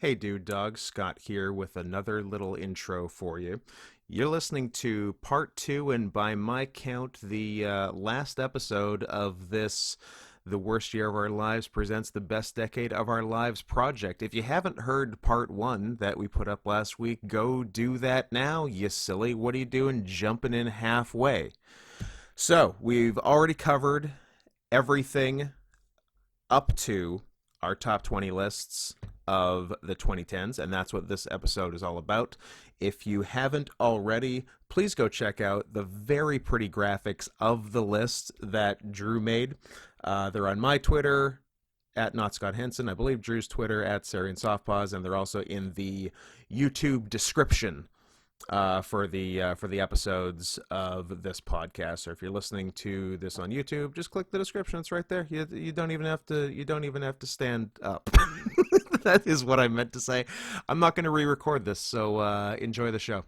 Hey dude, dog, Scott here with another little intro for you. You're listening to part two, and by my count, the last episode of this The Worst Year of Our Lives Presents the Best Decade of Our Lives project. If you haven't heard part one that we put up last week, go do that now, you silly. What are you doing jumping in halfway? So, we've already covered everything up to our top 20 lists of the 2010s, and that's what this episode is all about. If you haven't already, please go check out the very pretty graphics of the list that Drew made. They're on my Twitter at Not Scott Henson. I believe Drew's Twitter at Sarian Softpaws, and they're also in the YouTube description for the episodes of this podcast. Or if you're listening to this on YouTube, just click the description. It's right there. You don't even have to stand up. That is what I meant to say. I'm not going to re-record this, so enjoy the show.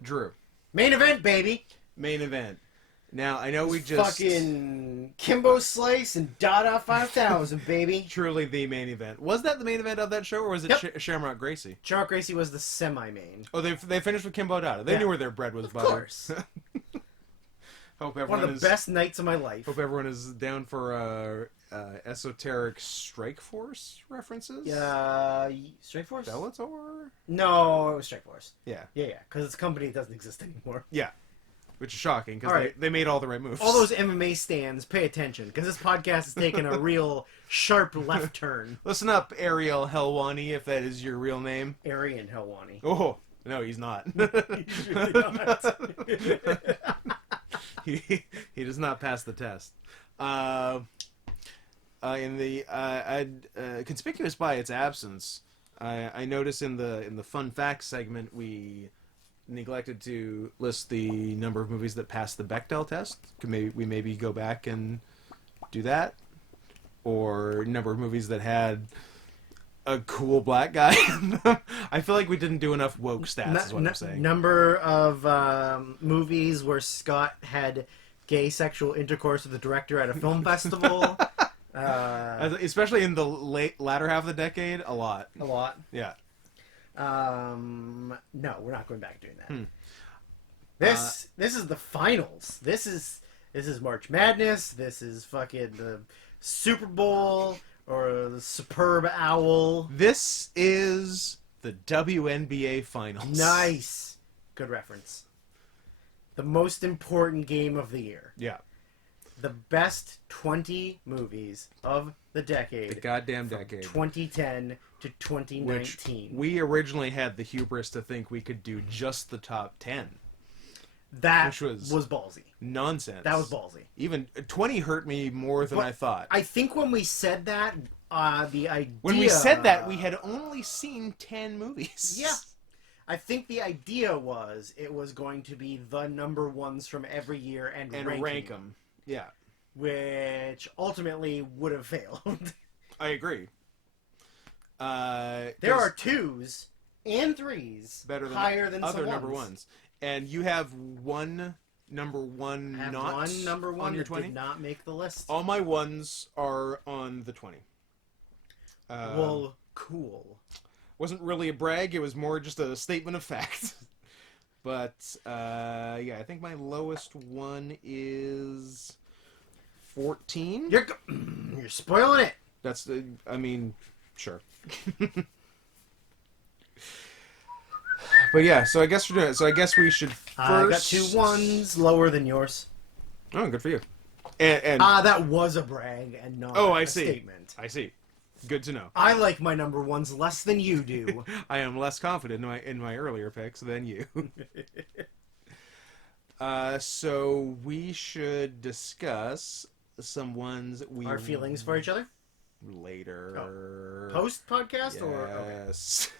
Drew, Main event, baby. main event. Now I know we just Fucking Kimbo Slice and Dada 5000, baby. truly the main event. Was that the main event of that show, or was it Yep. Shamrock Gracie? Shamrock Gracie was the semi-main. Oh, they finished with Kimbo Dada. They Yeah. knew where their bread was Of buttered. course. Hope One everyone of the best nights of my life. Hope everyone is down for esoteric Strike Force references. Strike Force? Bellator. No, it was Strike Force. Yeah, Yeah, because it's a company that doesn't exist anymore. yeah, which is shocking because All right. they made all the right moves. All those MMA stands, pay attention, because this podcast is taking a real sharp left turn. Listen up, Ariel Helwani, if that is your real name. Aryan Helwani. Oh no, he's not. He's really not. he does not pass the test. In the conspicuous by its absence, I notice in the fun facts segment we neglected to list the number of movies that passed the Bechdel test. Could we maybe go back and do that, or number of movies that had a cool black guy in them? I feel like we didn't do enough woke stats. Is what I'm saying. Number of movies where Scott had gay sexual intercourse with the director at a film festival. Especially in the latter half of the decade, a lot. A lot. Yeah. No, we're not going back doing that. This is the finals. This is March Madness. This is fucking the Super Bowl or the Superb Owl. This is the WNBA Finals. Nice. Good reference. The most important game of the year. Yeah. The best 20 movies of the decade. The goddamn decade. 2010 to 2019. Which we originally had the hubris to think we could do just the top 10. That which was ballsy. Nonsense. That was ballsy. Even 20 hurt me more than But I thought. I think when we said that, the idea... When we said that, we had only seen 10 movies. Yeah. I think the idea was it was going to be the number ones from every year and rank them. Yeah. Which ultimately would have failed. I agree. There are twos and threes better than higher than other some number ones. And you have one number one I have not one number one on your that 20? did not make the list. All my ones are on the 20. Well, cool. Wasn't really a brag. It was more just a statement of fact. But, yeah, I think my lowest one is 14. You're spoiling it. That's, I mean, sure. But yeah, so I guess we're doing it. So I guess we should first... I got two ones lower than yours. Oh, good for you. And that was a brag and not I a see. statement. I see. Good to know. I like my number ones less than you do. I am less confident in my earlier picks than you. So we should discuss some ones we... Our feelings for each other? Later. Post podcast or... Yes.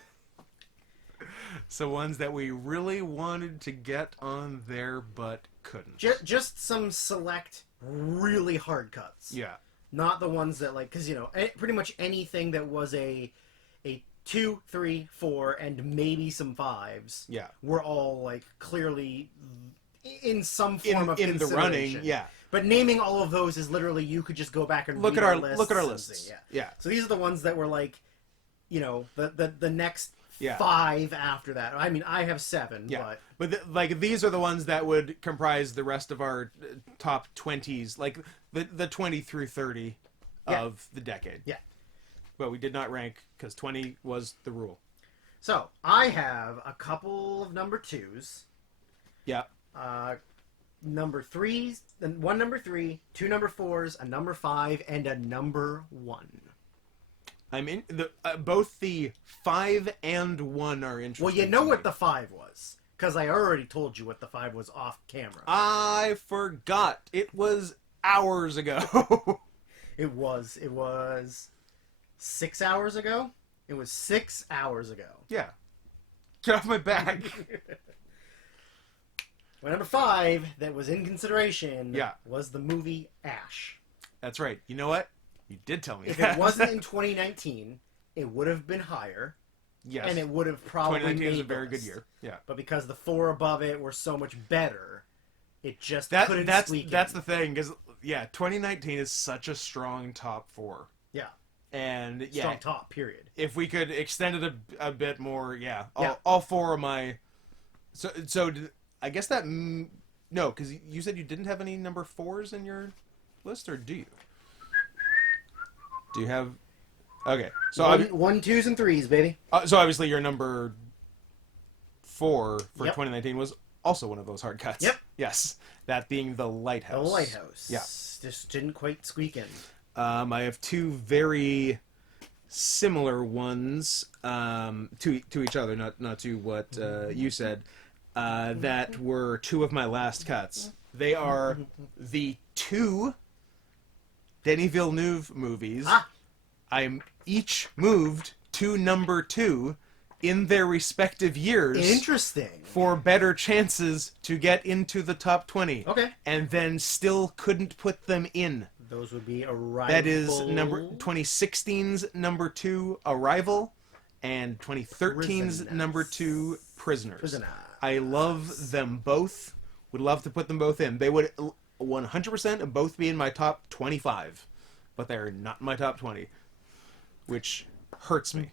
So ones that we really wanted to get on there but couldn't. Just some select, really hard cuts. Yeah. Not the ones that, like, because, pretty much anything that was a 2, 3, 4, and maybe some 5s. Yeah. Were all, like, clearly in some form of in the running, consideration. yeah. But naming all of those is literally you could just go back and Look read at our lists look at our and lists. see, yeah. Yeah. So these are the ones that were like, you know, the next Yeah. 5 after that. I mean, I have 7, Yeah, but like these are the ones that would comprise the rest of our top 20s, like the 20 through 30 Yeah. of the decade. yeah. But we did not rank because 20 was the rule. So I have a couple of number 2s. Yeah. Number 3s, one number 3, 2 number 4s, a number 5, and a number 1. I'm in the both the 5 and 1 are interesting. Well, you know to what me. the 5 was, because I already told you what the 5 was off camera. I forgot. It was hours ago. It was 6 hours ago. It was 6 hours ago. Yeah. Get off my back. My number 5 that was in consideration Yeah. was the movie Ash. That's right. You know what? You did tell me If that. it wasn't in 2019, it would have been higher, Yes. and it would have probably 2019 was a made the very good list. year. Yeah. But because the 4 above it were so much better, it just couldn't That's squeak that's in. the thing, because 2019 is such a strong top 4. Yeah. And yeah, Strong top, period. if we could extend it a bit more, Yeah. all 4 of my. I guess that no, because you said you didn't have any number 4s in your list, or do you? Do you have? Okay, so One, 2s, and 3s, baby. so obviously your number 4 for Yep. 2019 was also one of those hard cuts. Yep. Yes, that being The Lighthouse. The Lighthouse. Yeah. Just didn't quite squeak in. I have 2 very similar ones to each other, not to what you said. That were 2 of my last cuts. They are the 2 Denis Villeneuve movies. Ah. I'm each moved to number 2 in their respective years Interesting. for better chances to get into the top 20. Okay. And then still couldn't put them in. Those would be Arrival. That is 2016's number 2, Arrival, and 2013's Prisoners. number 2, Prisoners. Prisoners. I love them both. Would love to put them both in. They would 100% both be in my top 25, but they're not in my top 20, which hurts me.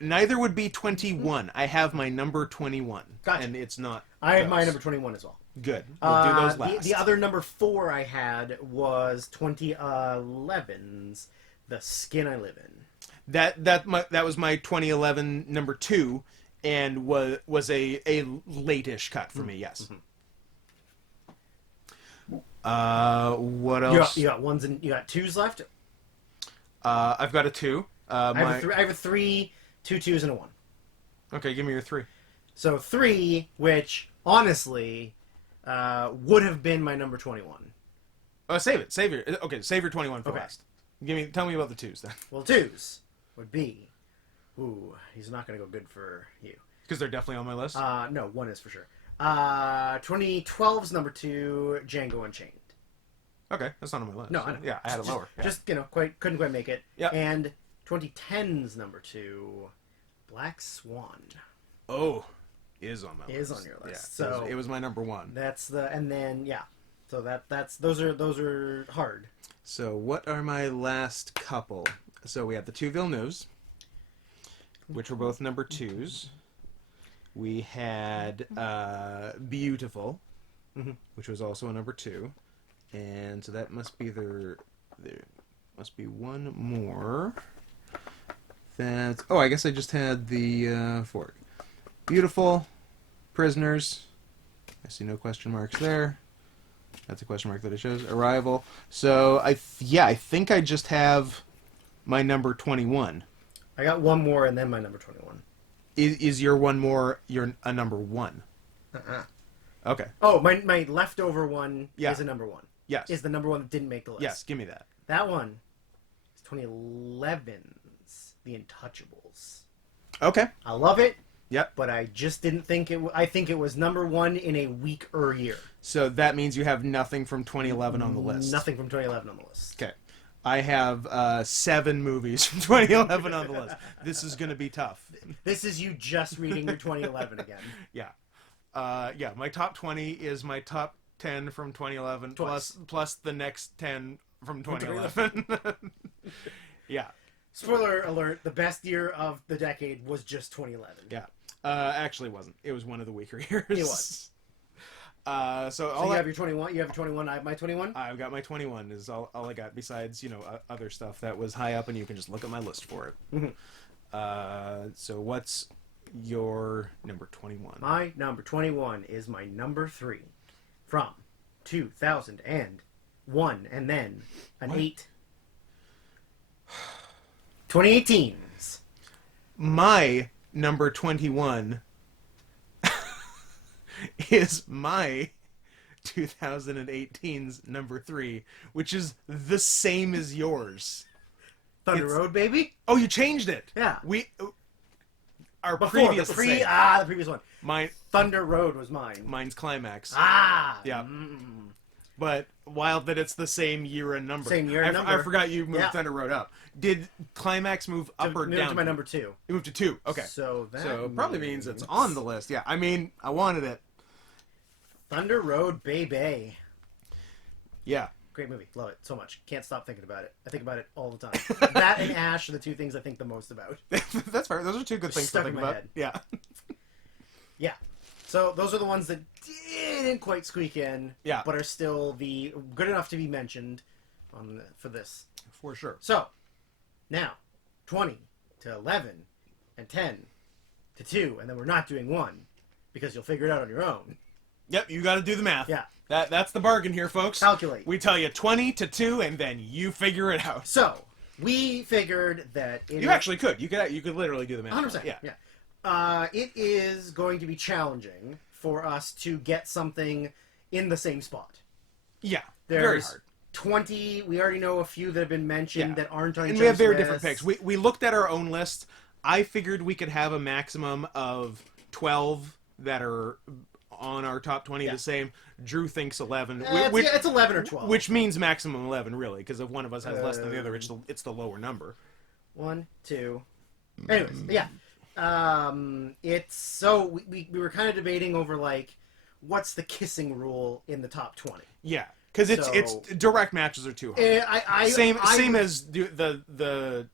Neither would be 21. I have my number 21, Gotcha. and it's not. I have my those. number 21 as well. Good. We'll do those last. The other number 4 I had was 2011's The Skin I Live In. That was my 2011 number 2, and was a late-ish cut for me. Yes. What else? You got ones and you got 2s left. I've got a 2. I have a 3, 2 2s, and a 1. Okay, give me your 3. So 3, which honestly would have been my number 21. Oh, save it. Save your 21 for Okay. last. Tell me about the 2s then, Well, 2s would be. Ooh, he's not going to go good for you. because they're definitely on my list. No, 1 is for sure. 2012's number 2, Django Unchained. Okay, that's not on my list. No, I know. Yeah, I had it lower. Yeah. Just couldn't quite make it. Yeah. And 2010's number 2, Black Swan. Is on my list. Is on your list. Yeah, So it was my number 1. that's and then yeah. So those are hard. So what are my last couple? So we have the 2 Villeneuves, which were both number 2s. We had Beautiful, which was also a number 2. And so that must be there must be one more. I guess I just had the 4. Beautiful, Prisoners. I see no question marks there. That's a question mark that it shows. Arrival. So I think I just have my number 21. I got one more and then my number 21. Is your one more a number 1? Uh-uh. Okay. Oh, my leftover one Yeah. is a number 1. Yes. Is the number 1 that didn't make the list. Yes, give me that. That one is 2011's The Untouchables. Okay. I love it. Yep. But I just didn't think it. I think it was number 1 in a weaker year. So that means you have nothing from 2011 on the list. Nothing from 2011 on the list. Okay. I have 7 movies from 2011 on the list. This is going to be tough. This is you just reading your 2011 again. Yeah. My top 20 is my top 10 from 2011 Twice. plus the next 10 from 2011. Yeah. Spoiler alert, the best year of the decade was just 2011. Yeah. Actually, it wasn't. It was one of the weaker years. It was. So you have your 21. You have your 21. I have my 21. I've got my 21 is all I got besides, other stuff that was high up, and you can just look at my list for it. Mm-hmm. So what's your number 21? My number 21 is my number 3 from 2001, and then an What? 8. 2018's. My number 21 is my 2018's number 3, which is the same as yours. Thunder Road, baby. Oh, you changed it. Yeah. Our Before previous the thing. the previous one. Mine, Thunder Road was mine. mine's Climax. Yeah. But wild that it's the same year and number. Same year and number. I forgot you moved Yeah. Thunder Road up. Did Climax move up or Moved down? to my number 2. It moved to 2. Okay. So that So it probably means it's on the list. Yeah. I mean, I wanted it. Thunder Road, baby. Yeah. Great movie. Love it so much. Can't stop thinking about it. I think about it all the time. That and Ash are the two things I think the most about. That's fair. Those are two good things to Stuck think in my about. head. Yeah. Yeah. So those are the ones that didn't quite squeak in, Yeah. but are still good enough to be mentioned for this. For sure. So, now, 20 to 11 and 10 to 2, and then we're not doing 1 because you'll figure it out on your own. Yep, you got to do the math. Yeah. That's the bargain here, folks. Calculate. We tell you 20 to 2, and then you figure it out. So, we figured that... You actually could. You could literally do the math. 100%. Yeah. It is going to be challenging for us to get something in the same spot. Yeah. There's very hard. 20. We already know a few that have been mentioned that aren't on. And we have very different picks. We looked at our own list. I figured we could have a maximum of 12 that are on our top 20 the same. Drew thinks 11. It's 11 or 12. Which means maximum 11, really, because if one of us has less than the other, it's the lower number. 1, 2. Anyways, yeah. It's so we were kind of debating over like what's the kissing rule in the top 20. Yeah, because it's direct matches are too hard. Same as the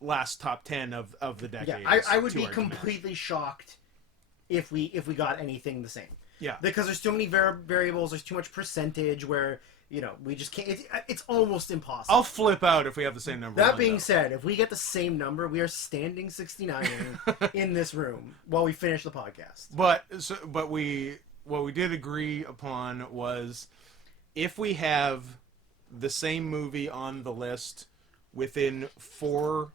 last top 10 of the decade. Yeah, I would be completely shocked if we got anything the same. Yeah, because there's too many variables. There's too much percentage where we just can't. It's almost impossible. I'll flip out if we have the same number. That being said, if we get the same number, we are standing 69 in this room while we finish the podcast. But what we did agree upon was if we have the same movie on the list within 4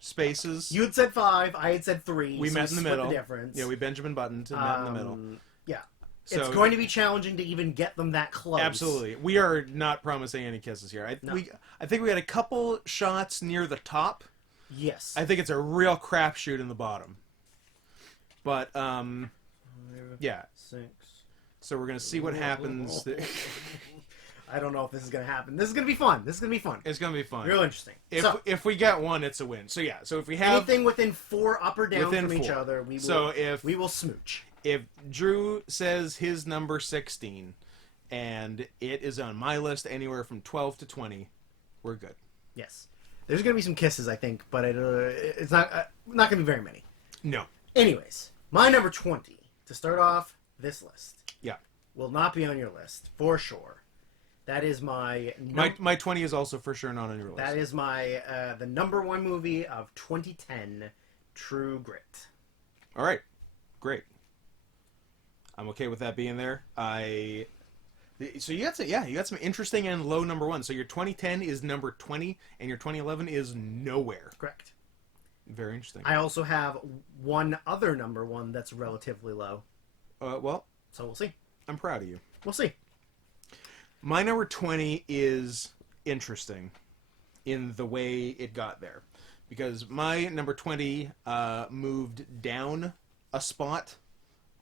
spaces. You had said 5, I had said 3. We met in the middle. The difference. Yeah, we Benjamin Buttoned and met in the middle. Yeah. So, it's going to be challenging to even get them that close. Absolutely. We are not promising any kisses here. I think we had a couple shots near the top. Yes. I think it's a real crapshoot in the bottom. But, yeah. 6. So we're going to see what happens. I don't know if this is going to happen. This is going to be fun. It's going to be fun. Real interesting. If we get one, it's a win. So yeah. So if we have anything within 4 up or down from 4. each other, we will smooch. If Drew says his number 16, and it is on my list anywhere from 12 to 20, we're good. Yes. There's going to be some kisses, I think, but it's not going to be very many. No. Anyways, my number 20 to start off this list. Yeah. Will not be on your list for sure. That is my 20 is also for sure not on your list. That is my the number 1 movie of 2010, True Grit. All right. Great. I'm okay with that being there. So you got some interesting and low number 1. So your 2010 is number 20, and your 2011 is nowhere. Correct. Very interesting. I also have one other number 1 that's relatively low. Well, so we'll see. I'm proud of you. We'll see. My number 20 is interesting in the way it got there, because my number 20 moved down a spot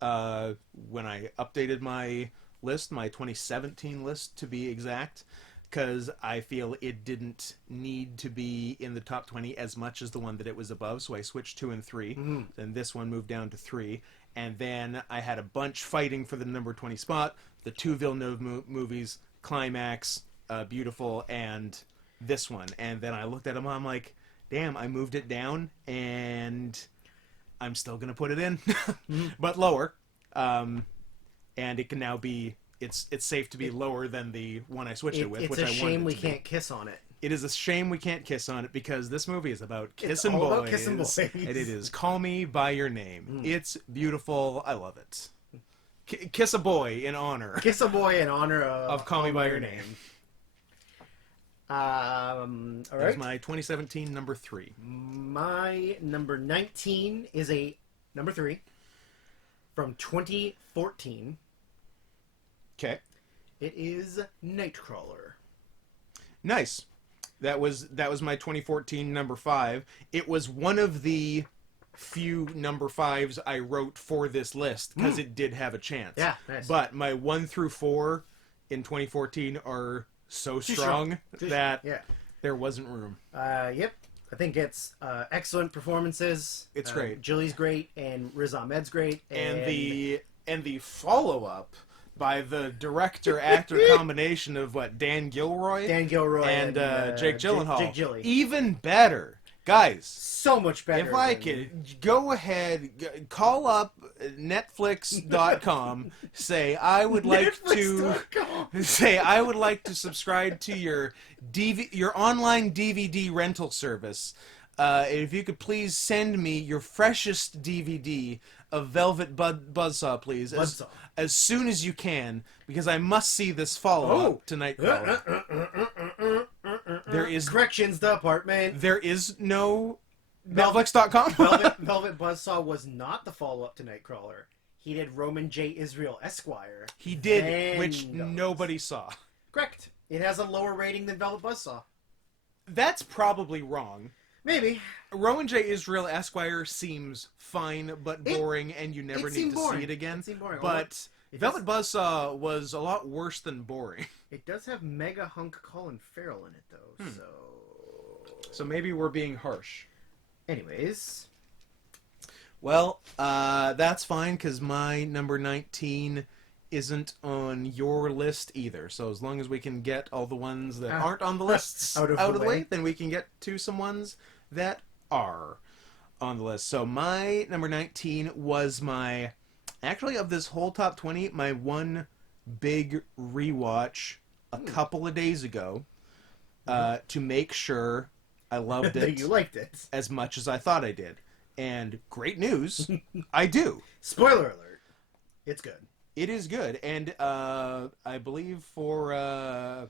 when I updated my list, my 2017 list to be exact, because I feel it didn't need to be in the top 20 as much as the one that it was above, so I switched 2 and 3. Then this one moved down to 3, and then I had a bunch fighting for the number 20 spot, the two Villeneuve movies, Climax, Beautiful, and this one. And then I looked at them, I'm like, damn, I moved it down, and I'm still gonna put it in, but lower. And it can now be. It's safe to be lower than the one I switched it with. It's which a I wanted shame it we to be. can't kiss on it. It is a shame we can't kiss on it because this movie is about It's kissing all boys. about kissing boys. And it is Call Me by Your Name. It's beautiful. I love it. Kiss a boy in honor Kiss a boy in honor of Call Me by Your Name. All That right. was my 2017 number 3. My number 19 is a number 3 from 2014. Okay. It is Nightcrawler. Nice. That was my 2014 number 5. It was one of the few number 5s I wrote for this list because it did have a chance. Yeah, nice. But my 1 through 4 in 2014 are so strong that there wasn't room. Yep. I think it's excellent performances. It's great. Jilly's great, and Riz Ahmed's great. And the follow-up by the director-actor combination of Dan Gilroy and Jake Gyllenhaal. Jake Gyllenhaal. Even better. Guys, So much better. if I could go ahead, call up Netflix.com, say I would like to subscribe to your online DVD rental service. If you could please send me your freshest DVD of Velvet Buzzsaw, please, as soon as you can, because I must see this follow-up to Nightcrawler. There is Corrections Department. There is no Netflix.com. Velvet Buzzsaw was not the follow-up to Nightcrawler. He did Roman J. Israel Esquire. He did, Then which goes. nobody saw. Correct. It has a lower rating than Velvet Buzzsaw. That's probably wrong. Maybe. Rowan J. Israel Esquire seems fine but boring, and you never need to see it again. It seemed boring. But Velvet Buzzsaw was a lot worse than boring. It does have mega hunk Colin Farrell in it, though. So maybe we're being harsh. Anyways. Well, that's fine, because my number 19 isn't on your list either. So as long as we can get all the ones that aren't on the lists out of the way, then we can get to some ones that are on the list. So my number 19 was actually of this whole top 20, my one big rewatch a couple of days ago to make sure I loved it. You liked it. As much as I thought I did. And great news, I do. Spoiler alert. It's good. It is good, and I believe for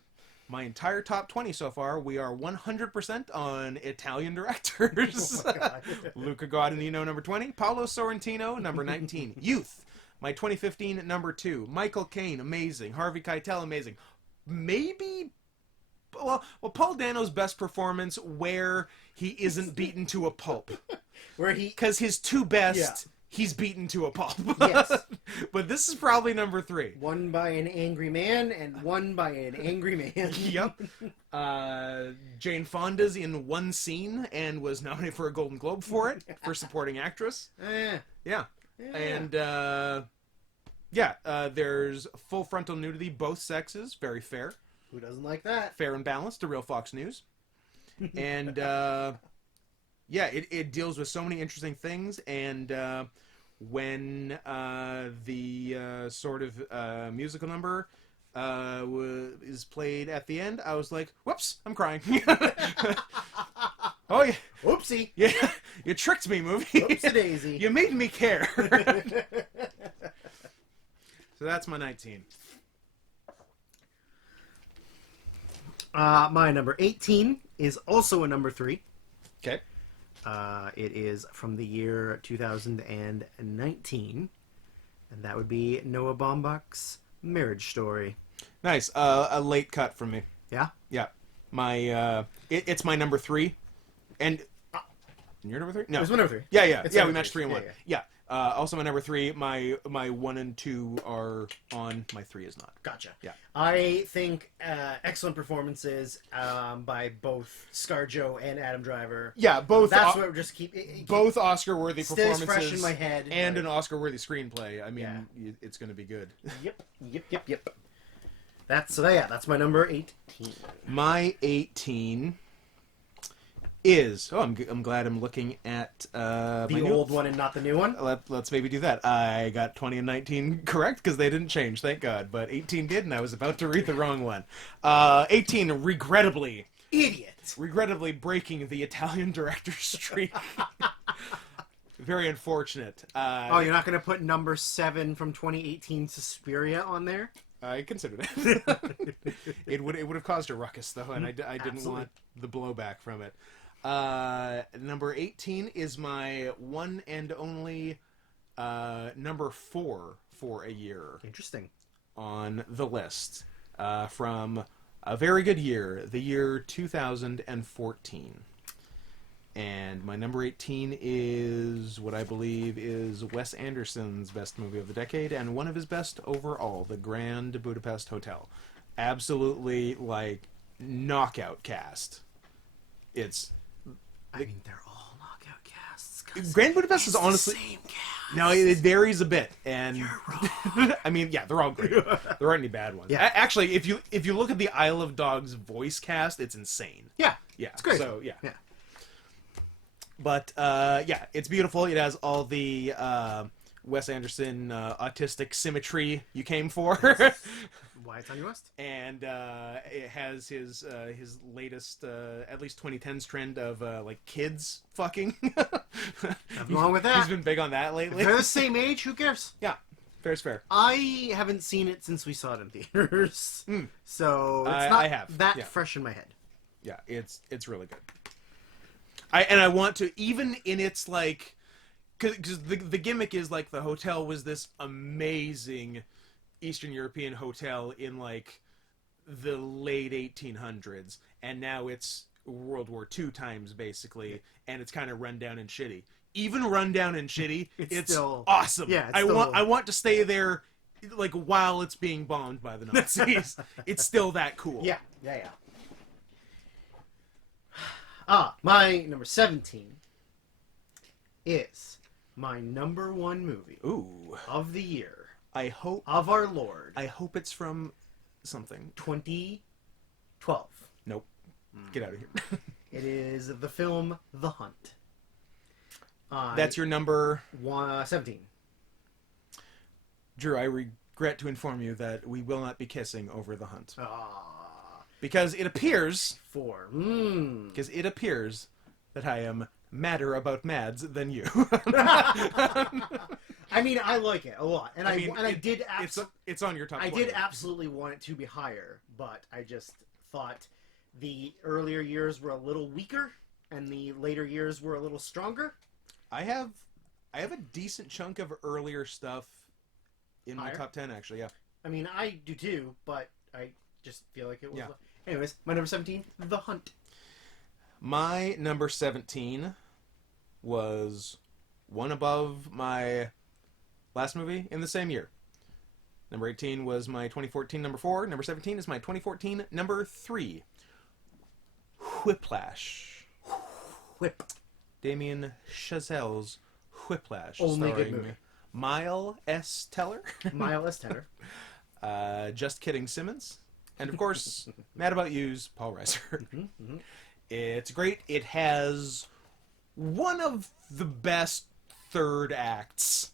my entire top 20 so far, we are 100% on Italian directors. Oh my God. Luca Guadagnino, number 20. Paolo Sorrentino, number 19. Youth, my 2015 number 2. Michael Caine, amazing. Harvey Keitel, amazing. Maybe... Well, Paul Dano's best performance where he isn't beaten to a pulp. Because his two best... He's beaten to a pulp. Yes. But this is probably number 3. One by an angry man and one by an angry man. Yep. Jane Fonda's in one scene and was nominated for a Golden Globe for it, for supporting actress. Yeah. And, there's full frontal nudity, both sexes, very fair. Who doesn't like that? Fair and balanced, a real Fox News. And, it deals with so many interesting things, and when the sort of musical number is played at the end, I was like, whoops, I'm crying. Oh, yeah. Whoopsie. Yeah, you tricked me, movie. Whoopsie-daisy. You made me care. So that's my 19. My number 18 is also a number 3. Okay. It is from the year 2019, and that would be Noah Baumbach's Marriage Story. Nice. A late cut from me. Yeah? Yeah. My it's my number 3, and your number 3? No, It was my number 3. Yeah. It's We number matched 3 and 1. Yeah. Also, my number 3, my 1 and 2 are on. My 3 is not. Gotcha. Yeah. I think excellent performances by both ScarJo and Adam Driver. Yeah, both. That's what just both Oscar-worthy stays performances, fresh in my head, and like, an Oscar-worthy screenplay. I mean, it's going to be good. Yep. That's my number 18. My 18 is... Oh, I'm glad I'm looking at The old one and not the new one? Let's maybe do that. I got 20 and 19 correct because they didn't change, thank God. But 18 did, and I was about to read the wrong one. 18, regrettably breaking the Italian director streak. Very unfortunate. You're not going to put number 7 from 2018 Suspiria on there? I considered it. It would have caused a ruckus, though, and I didn't want the blowback from it. Number 18 is my one and only number 4 for a year. Interesting. On the list from a very good year, the year 2014. And my number 18 is what I believe is Wes Anderson's best movie of the decade and one of his best overall, The Grand Budapest Hotel. Absolutely, like, knockout cast. I mean, they're all knockout casts. Grand Budapest is honestly... the same cast. No, it varies a bit, and You're wrong. I mean, yeah, they're all great. There aren't any bad ones. Yeah. Actually, if you look at the Isle of Dogs voice cast, it's insane. Yeah, Yeah, it's great. So yeah. Yeah. But yeah, it's beautiful. It has all the Wes Anderson autistic symmetry you came for. Why it's on your list? And it has his latest, at least 2010s trend of like kids fucking. Nothing wrong with that. He's been big on that lately. If they're the same age, who cares? Yeah, fair's fair. I haven't seen it since we saw it in theaters, so it's not I have. that fresh in my head. Yeah, it's really good. I want to, even in its like, because the gimmick is like the hotel was this amazing Eastern European hotel in like the late 1800s, and now it's World War II times basically, and it's kind of run down and shitty. Even run down and shitty, it's still awesome. Yeah, I want to stay there, like while it's being bombed by the Nazis. It's still that cool. Yeah. My number 17 is my number 1 movie of the year. Of our Lord. I hope it's from something. 2012. Nope. Get out of here. It is the film The Hunt. That's your number 17. Drew, I regret to inform you that we will not be kissing over The Hunt. Ah. Because it appears... 4. Because it appears that I am madder about Mads than you. I mean, I like it a lot, and it's on your top. I 20. did absolutely want it to be higher, but I just thought the earlier years were a little weaker, and the later years were a little stronger. I have a decent chunk of earlier stuff in my Higher? top 10, actually. Yeah. I mean, I do too, but I just feel like it was. Yeah. Anyways, my number 17, The Hunt. My number 17 was one above my last movie in the same year. Number 18 was my 2014 number 4. Number 17 is my 2014 number 3. Whiplash. Damien Chazelle's Whiplash. Only good movie. Mile S. Teller. Just Kidding Simmons. And of course, Mad About You's Paul Reiser. It's great. It has one of the best third acts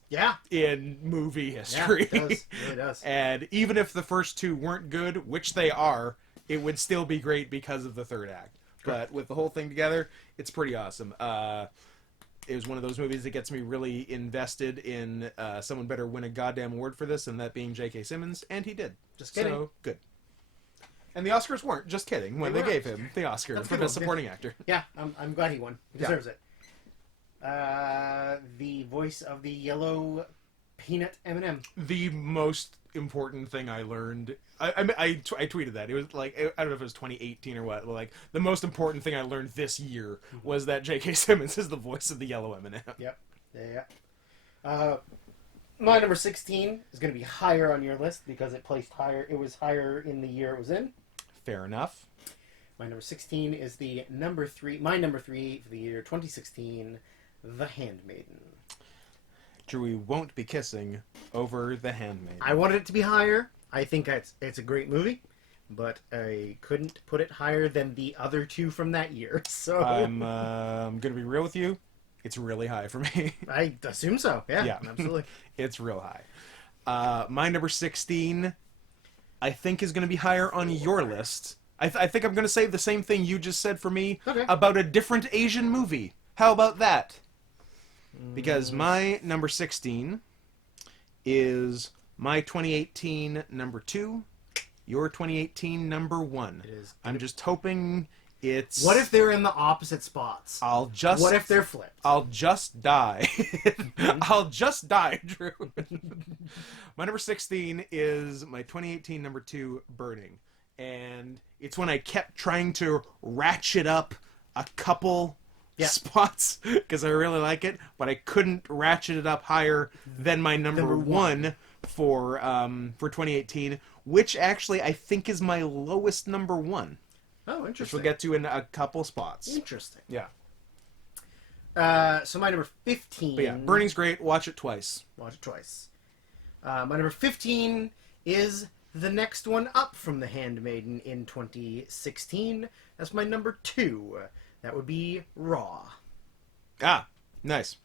in movie history. Yeah, it does. It really does. And even if the first 2 weren't good, which they are, it would still be great because of the third act. But with the whole thing together, it's pretty awesome. It was one of those movies that gets me really invested in someone better win a goddamn award for this, and that being J.K. Simmons, and he did. Just kidding. So, good. And the Oscars weren't just kidding when they gave him the Oscar for Best Supporting Actor. Yeah, I'm glad he won. He deserves it. The voice of the yellow peanut M&M. The most important thing I learned... I tweeted that. It was like, I don't know if it was 2018 or what. Like, the most important thing I learned this year was that J.K. Simmons is the voice of the yellow M&M. Yep. Yeah. My number 16 is going to be higher on your list because it placed higher. It was higher in the year it was in. Fair enough. My number 16 is the number 3. My number 3 for the year 2016, The Handmaiden. Drew, we won't be kissing over The Handmaid. I wanted it to be higher. I think it's a great movie, but I couldn't put it higher than the other two from that year. So I'm going to be real with you. It's really high for me. I assume so. Yeah. Absolutely. It's real high. My number 16, I think, is going to be higher on your list. I think I'm going to say the same thing you just said for me about a different Asian movie. How about that? Because my number 16 is my 2018 number 2, your 2018 number 1. It is. I'm just hoping it's... What if they're in the opposite spots? What if they're flipped? I'll just die. I'll just die, Drew. My number 16 is my 2018 number 2, Burning. And it's when I kept trying to ratchet up a couple spots because I really like it, but I couldn't ratchet it up higher than my number 1 for 2018, which actually I think is my lowest number 1. Oh, interesting. Which we'll get to in a couple spots. Interesting. Yeah. So my number 15... But yeah, Burning's great. Watch it twice. Watch it twice. My number 15 is the next one up from The Handmaiden in 2016. That's my number 2. That would be Raw. Ah, nice.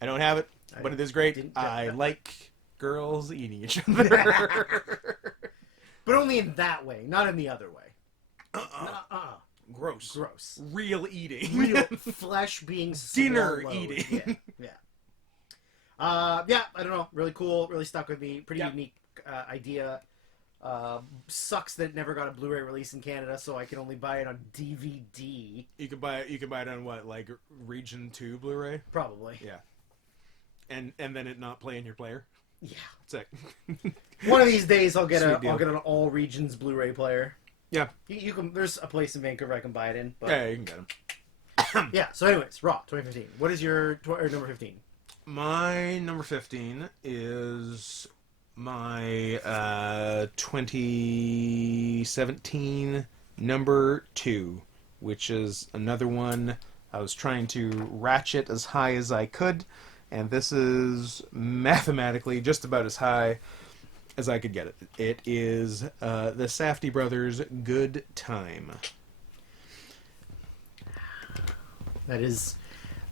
I don't have it, but it is great. I like girls eating each other. But only in that way, not in the other way. Gross. Gross. Real eating. Real flesh being Dinner swallowed. eating. Yeah. I don't know. Really cool. Really stuck with me. Pretty unique idea. Sucks that it never got a Blu-ray release in Canada, so I can only buy it on DVD. You can buy it on what, like Region 2 Blu-ray? Probably. Yeah. And then it not play in your player? Yeah. Sick. One of these days I'll get Sweet deal. an all regions Blu-ray player. Yeah. You can. There's a place in Vancouver I can buy it in. But... Yeah, you can get them. Yeah. So, anyways, Raw 2015. What is your number 15? My number 15 is my 2017 number 2, which is another one I was trying to ratchet as high as I could, and this is mathematically just about as high as I could get it. It is the Safdie brothers' Good Time. That is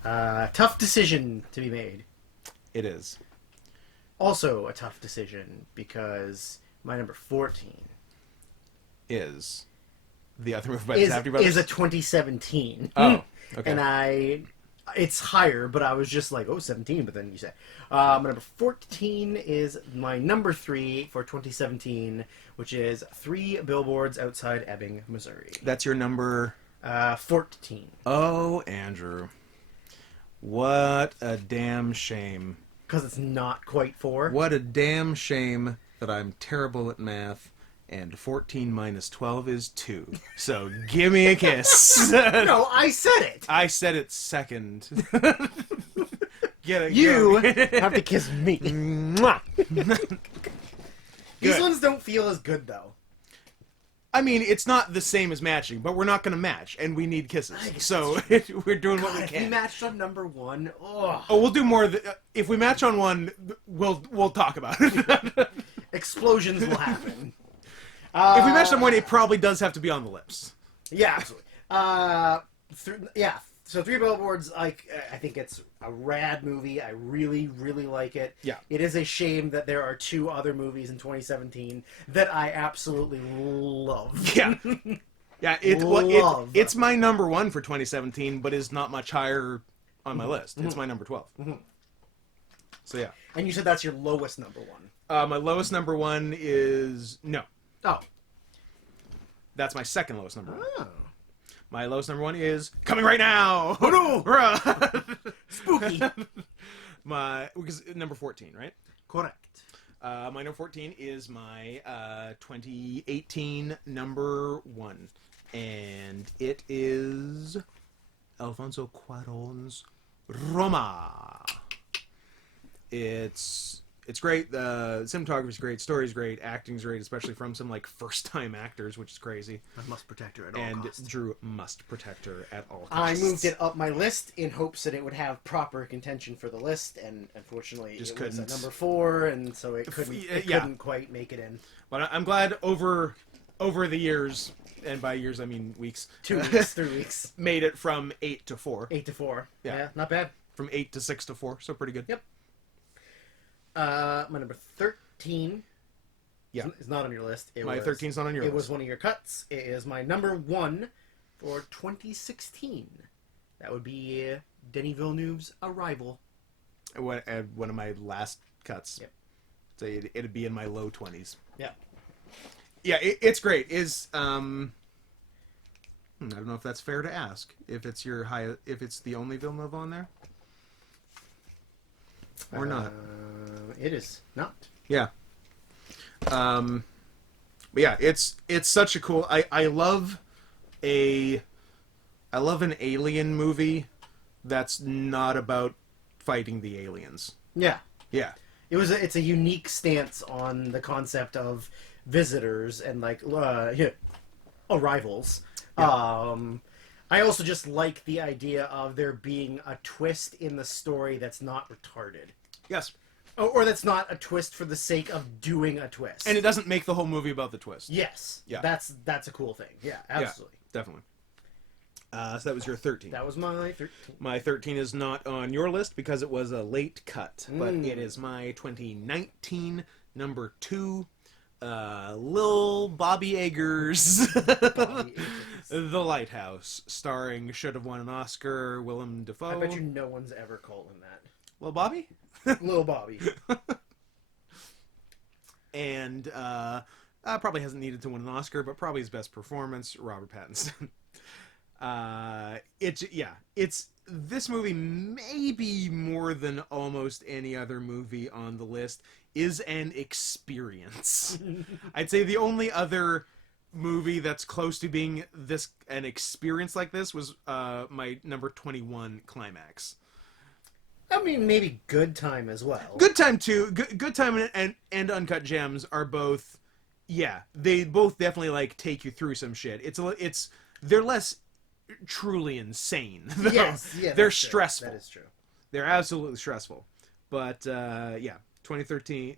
a tough decision to be made. It is. Also a tough decision because my number 14 Is the other movie by the Safdie brothers? is a 2017. Oh, okay. And it's higher, but I was just like, 17, but then you said. My number 14 is my number 3 for 2017, which is 3 Billboards Outside Ebbing, Missouri. That's your number... 14. Oh, Andrew. What a damn shame. Because it's not quite 4. What a damn shame that I'm terrible at math, and 14 minus 12 is 2. So give me a kiss. No, I said it. I said it second. You have to kiss me. Mwah. These Good. ones don't feel as good, though. I mean, it's not the same as matching, but we're not going to match, and we need kisses. So we're doing what we If we can. matched on number 1, oh. Oh, we'll do more. If we match on one, we'll talk about it. Explosions will happen. If we match on one, it probably does have to be on the lips. Yeah, absolutely. So 3 Billboards, I think it's a rad movie. I really, really like it. Yeah. It is a shame that there are 2 other movies in 2017 that I absolutely love. Yeah. Yeah, it's my number 1 for 2017, but is not much higher on my list. It's my number 12. Mm-hmm. So yeah. And you said that's your lowest number 1. My lowest number 1 is... No. Oh. That's my second lowest number 1. Oh. My lowest number 1 is Coming Right Now! Oh no! Spooky! Because number 14, right? Correct. My number 14 is my 2018 number 1. And it is Alfonso Cuarón's Roma. It's great. The cinematography's great, story's great, acting's great, especially from some like first time actors, which is crazy. I must protect her at all And costs. Drew must protect her at all I costs. moved it up my list in hopes that it would have proper contention for the list, and unfortunately, Just it was couldn't. at number 4, and so it couldn't quite make it in. But I'm glad over the years, and by years I mean weeks, 2 weeks, 3 weeks, made it from 8 to 4. 8 to 4. Yeah. Yeah, not bad. From 8 to 6 to 4, so pretty good. Yep. My number 13. Yeah. Is not on your list. My 13's not on your It list. was one of your cuts. It is my number 1 for 2016. That would be Denis Villeneuve's Arrival. One of my last cuts. Yep. So it'd be in my low 20s. Yeah. Yeah, it's great. I don't know if that's fair to ask. If it's the only Villeneuve on there, or not. It is not. Yeah. But yeah, it's such a cool. I love an alien movie that's not about fighting the aliens. Yeah. Yeah. It's a unique stance on the concept of visitors and like arrivals. Yeah. I also just like the idea of there being a twist in the story that's not retarded. Yes. Or that's not a twist for the sake of doing a twist. And it doesn't make the whole movie about the twist. Yes. Yeah. That's a cool thing. Yeah, absolutely. Yeah, definitely. So that was your 13. That was my 13. My 13 is not on your list because it was a late cut, but it is my 2019 number 2, Lil Bobby Eggers, Bobby Eggers. The Lighthouse, starring should have won an Oscar, Willem Dafoe. I bet you no one's ever called him that. Lil Bobby? Lil Bobby. And probably hasn't needed to win an Oscar, but probably his best performance, Robert Pattinson. It's this movie, maybe more than almost any other movie on the list, is an experience. I'd say the only other movie that's close to being an experience like this was my number 21, Climax. I mean, maybe Good Time as well. Good Time too. Good Time and Uncut Gems are both. Yeah, they both definitely like take you through some shit. They're less truly insane. Though. Yes, yeah, they're true. stressful. That is true. They're absolutely stressful. But yeah, 2013,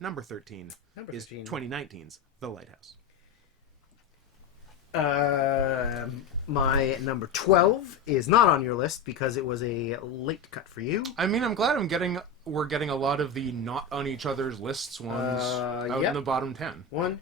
number 13 is 2019's The Lighthouse. My number 12 is not on your list because it was a late cut for you. I mean, I'm glad we're getting a lot of the not on each other's lists ones out in the bottom 10. One,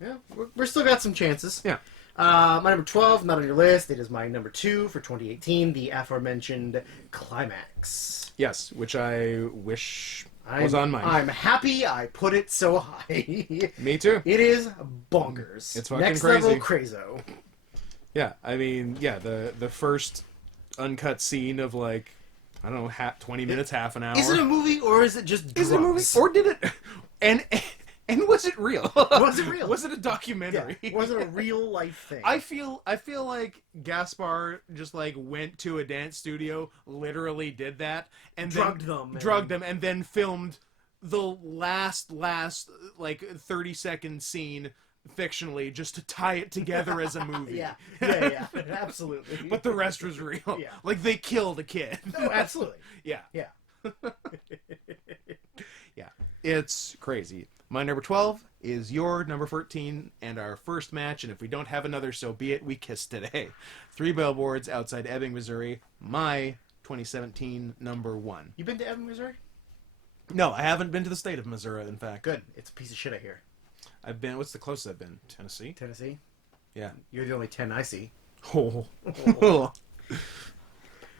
yeah, we're still got some chances. Yeah. My number 12, not on your list. It is my number 2 for 2018, the aforementioned Climax. Yes, which I wish was on mine. I'm happy I put it so high. Me too. It is bonkers. It's fucking Next crazy. level crazo. Yeah, I mean, yeah, the first uncut scene of like, I don't know, 20 minutes, half an hour. Is it a movie or is it just drugs? Is it a movie? Or did it... And was it real? Was it real? Was it a documentary? Yeah. Was it a real life thing? I feel like Gaspar just like went to a dance studio, literally did that, and drugged them, and then filmed the last like 30-second scene fictionally just to tie it together as a movie. yeah, absolutely. But the rest was real. Yeah. Like they killed a kid. Oh, absolutely. Yeah. Yeah. Yeah. It's crazy. My number 12 is your number 13 and our first match, and if we don't have another, so be it. We kiss today. 3 Billboards Outside Ebbing, Missouri. My 2017 number 1. You been to Ebbing, Missouri? No, I haven't been to the state of Missouri, in fact. Good. It's a piece of shit, I hear. I've been... What's the closest I've been? Tennessee? Tennessee? Yeah. You're the only 10 I see. Oh.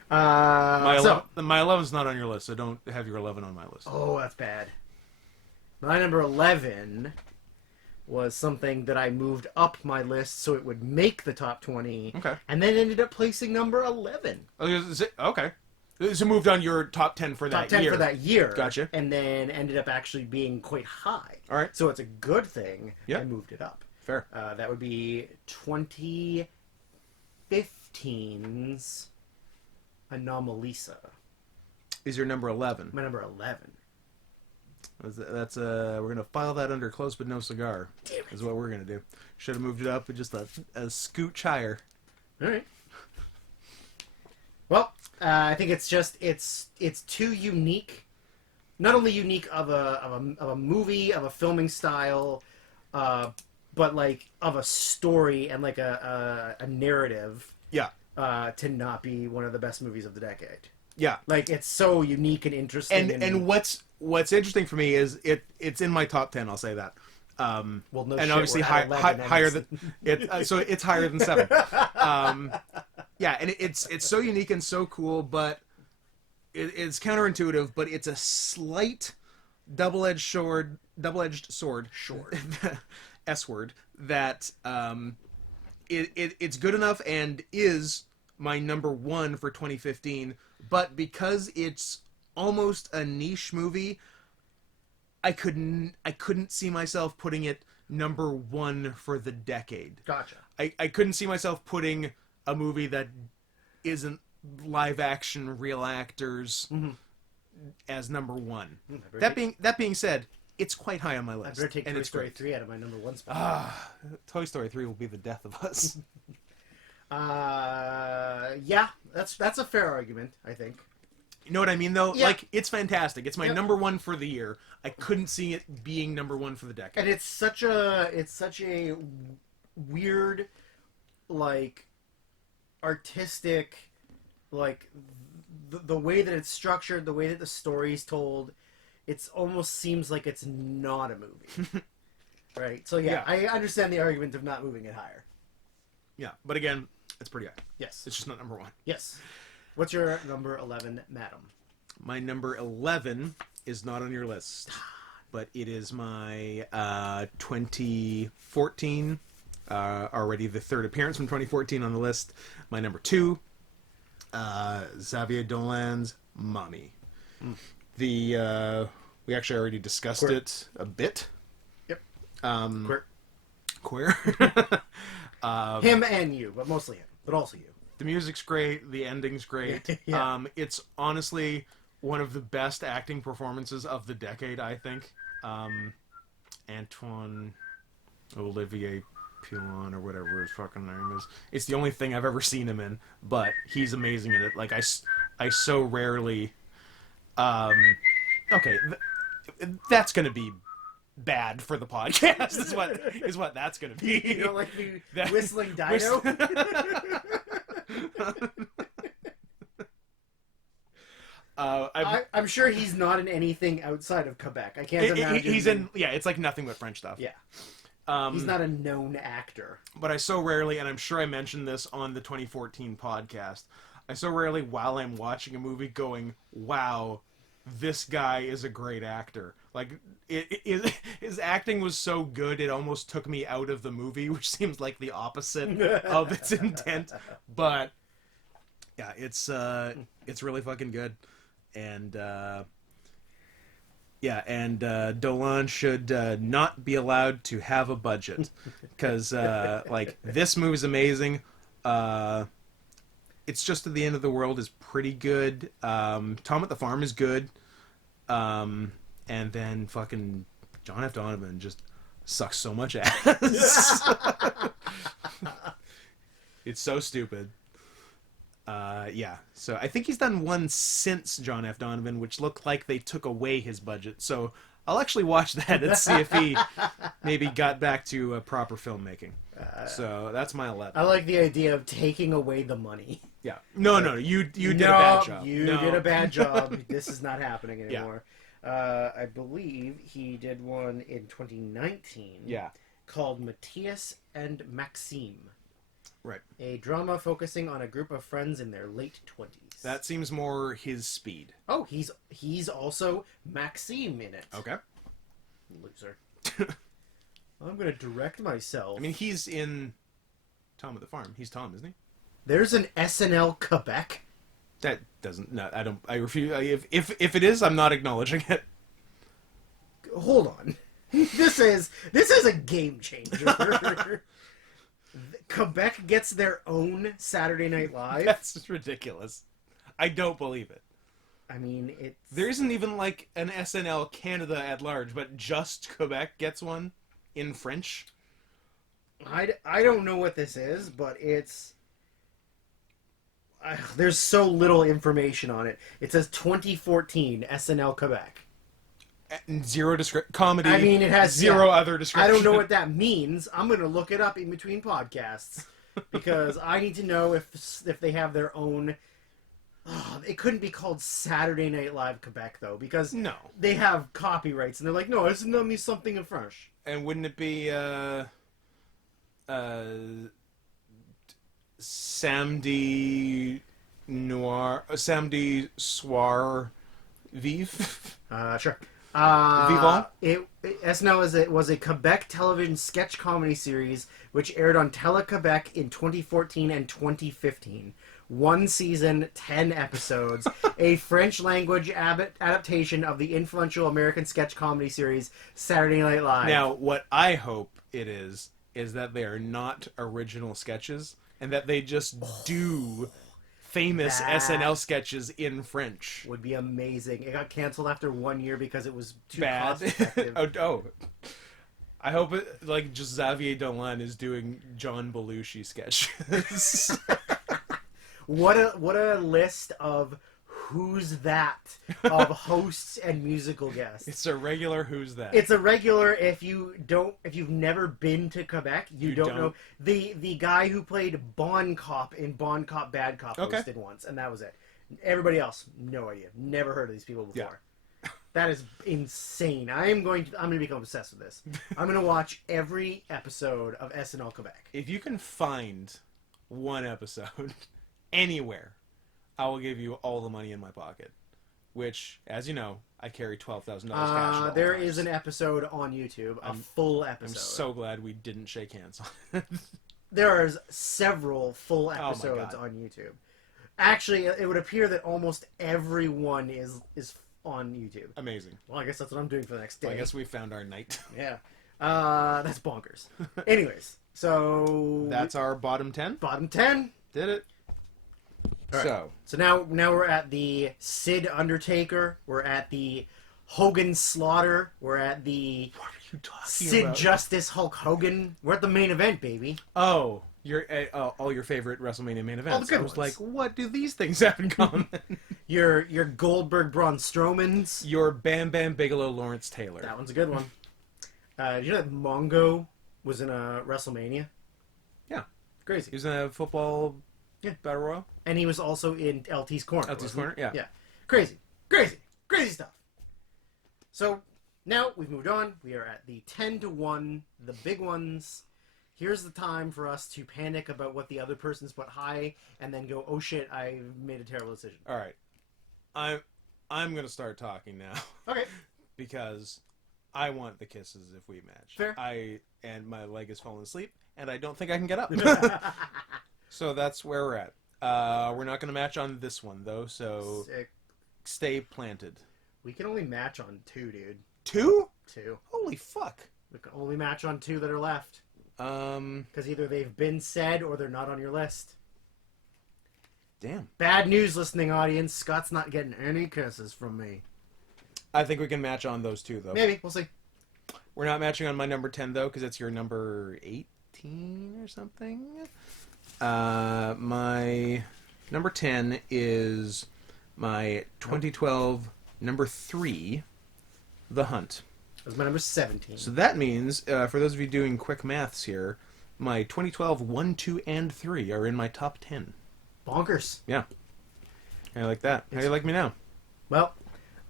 My 11's not on your list, so don't have your 11 on my list. Oh, that's bad. My number 11 was something that I moved up my list so it would make the top 20. Okay. And then ended up placing number 11. Okay. So moved on your top 10 for that Top 10 year. for that year. Gotcha. And then ended up actually being quite high. All right. So it's a good thing Yeah. I moved it up. Fair. That would be 2015's Anomalisa. is your number 11. My number 11. That's we're gonna file that under close but no cigar. Damn it. Is what we're gonna do. Should have moved it up just a scooch higher. All right. Well, I think it's too unique. Not only unique of a movie, of a filming style, but like of a story and like a narrative. Yeah. To not be one of the best movies of the decade. Yeah. Like it's so unique and interesting. And what's interesting for me is it's in my top 10. I'll say that. Well, no and shit, obviously higher than it. So it's higher than 7. Yeah, and it's so unique and so cool, but it's counterintuitive. But it's a slight double-edged sword, S word that it's good enough and is my number 1 for 2015. But because it's almost a niche movie, I couldn't see myself putting it number 1 for the decade. Gotcha. I couldn't see myself putting a movie that isn't live action real actors as number 1. That being said, it's quite high on my list. I better take Toy Story 3 out of my number 1 spot. Toy Story 3 will be the death of us. Yeah, that's a fair argument, I think. You know what I mean, though? Yeah. Like, it's fantastic. It's my number 1 for the year. I couldn't see it being number 1 for the decade. And it's such a weird, like, artistic, like, the way that it's structured, the way that the story's told, it almost seems like it's not a movie. Right? So, yeah, I understand the argument of not moving it higher. Yeah, but again, it's pretty high. Yes. It's just not number 1. Yes. What's your number 11, madam? My number 11 is not on your list, but it is my 2014, already the third appearance from 2014 on the list. My number 2, Xavier Dolan's Mommy. We actually already discussed it a bit. Yep. Queer. Him and you, but mostly him, but also you. The music's great. The ending's great. Yeah. It's honestly one of the best acting performances of the decade, I think. Antoine Olivier Pilon or whatever his fucking name is. It's the only thing I've ever seen him in, but he's amazing in it. Like, I so rarely... okay, that's going to be bad for the podcast, is what that's going to be. You know, like the whistling dino? I'm sure he's not in anything outside of Quebec. I can't imagine. He's in, it's like nothing but French stuff. Yeah. He's not a known actor. But I so rarely, and I'm sure I mentioned this on the 2014 podcast, I so rarely, while I'm watching a movie, going, wow, this guy is a great actor. Like, his acting was so good, it almost took me out of the movie, which seems like the opposite of its intent. But, yeah, it's really fucking good. And, Dolan should not be allowed to have a budget. Because, like, this movie's amazing. It's Just at the End of the World is pretty good. Tom at the Farm is good. And then fucking John F. Donovan just sucks so much ass. It's so stupid. So I think he's done one since John F. Donovan, which looked like they took away his budget. So I'll actually watch that and see if he maybe got back to proper filmmaking. So that's my 11. I like the idea of taking away the money. Yeah. No. You did a bad job. You did a bad job. This is not happening anymore. Yeah. I believe he did one in 2019. Yeah. Called Matthias and Maxime. Right. A drama focusing on a group of friends in their late 20s. That seems more his speed. Oh, he's also Maxime in it. Okay. Loser. I'm going to direct myself. I mean, he's in Tom at the Farm. He's Tom, isn't he? There's an SNL Quebec. That doesn't... No, I refuse... If it is, I'm not acknowledging it. Hold on. This is a game changer. Quebec gets their own Saturday Night Live. That's just ridiculous. I don't believe it. I mean, it's... There isn't even like an SNL Canada at large, but just Quebec gets one in French. I don't know what this is, but it's... there's so little information on it. It says 2014 SNL Quebec. Zero comedy. I mean, it has zero other description. I don't know what that means. I'm going to look it up in between podcasts because I need to know if they have their own... Oh, it couldn't be called Saturday Night Live Quebec, though, because No. they have copyrights, and they're like, no, isn't that me something in French? And wouldn't it be Samedi Noir, Samedi Soir Vive? Sure. Vivant? SNL was a Quebec television sketch comedy series which aired on Tele-Quebec in 2014 and 2015. 1 season, 10 episodes, a French-language adaptation of the influential American sketch comedy series Saturday Night Live. Now, what I hope it is that they are not original sketches, and that they just do famous That SNL sketches in French. would be amazing. It got canceled after 1 year because it was too Bad. cost-effective. oh. I hope it, like, just Xavier Dolan is doing John Belushi sketches. What a list of who's that of hosts and musical guests. It's a regular Who's That. It's a regular if you've never been to Quebec, you don't know. The guy who played Bon Cop in Bon Cop Bad Cop hosted once, and that was it. Everybody else, no idea. Never heard of these people before. Yeah. That is insane. I'm going to become obsessed with this. I'm going to watch every episode of SNL Quebec. If you can find one episode anywhere, I will give you all the money in my pocket. Which, as you know, I carry $12,000 cash. At all there times. is an episode on YouTube, a full episode. I'm so glad we didn't shake hands on it. There are several full episodes on YouTube. Actually, it would appear that almost everyone is on YouTube. Amazing. Well, I guess that's what I'm doing for the next day. Well, I guess we found our night. Yeah. That's bonkers. Anyways, so... That's our bottom 10? Bottom 10. Did it. Right. So now we're at the Sid Undertaker. We're at the Hogan Slaughter. We're at the Sid Justice Hulk Hogan. We're at the main event, baby. Oh, all your favorite WrestleMania main events. All the good I was ones. like, what do these things have in common? your Goldberg Braun Strowmans. Your Bam Bam Bigelow Lawrence Taylor. That one's a good one. Did you know that Mongo was in a WrestleMania? Yeah. Crazy. He was in a football battle royal. And he was also in LT's Corner. LT's Corner, yeah. Yeah. Crazy stuff. So, now we've moved on. We are at the 10-1, the big ones. Here's the time for us to panic about what the other person's put high, and then go, oh shit, I made a terrible decision. All right. I'm going to start talking now. Okay. Because I want the kisses if we match. Fair. And my leg has fallen asleep, and I don't think I can get up. So that's where we're at. We're not going to match on this one, though, so Sick. Stay planted. We can only match on 2, dude. 2? 2. Holy fuck. We can only match on 2 that are left. Because either they've been said or they're not on your list. Damn. Bad news, listening audience. Scott's not getting any kisses from me. I think we can match on those 2, though. Maybe. We'll see. We're not matching on my number 10, though, because it's your number 18 or something. My number 10 is my 2012 number 3, The Hunt. That was my number 17. So that means, for those of you doing quick maths here, my 2012 1, 2, and 3 are in my top 10. Bonkers. Yeah. How do you like that? How do you like me now? Well,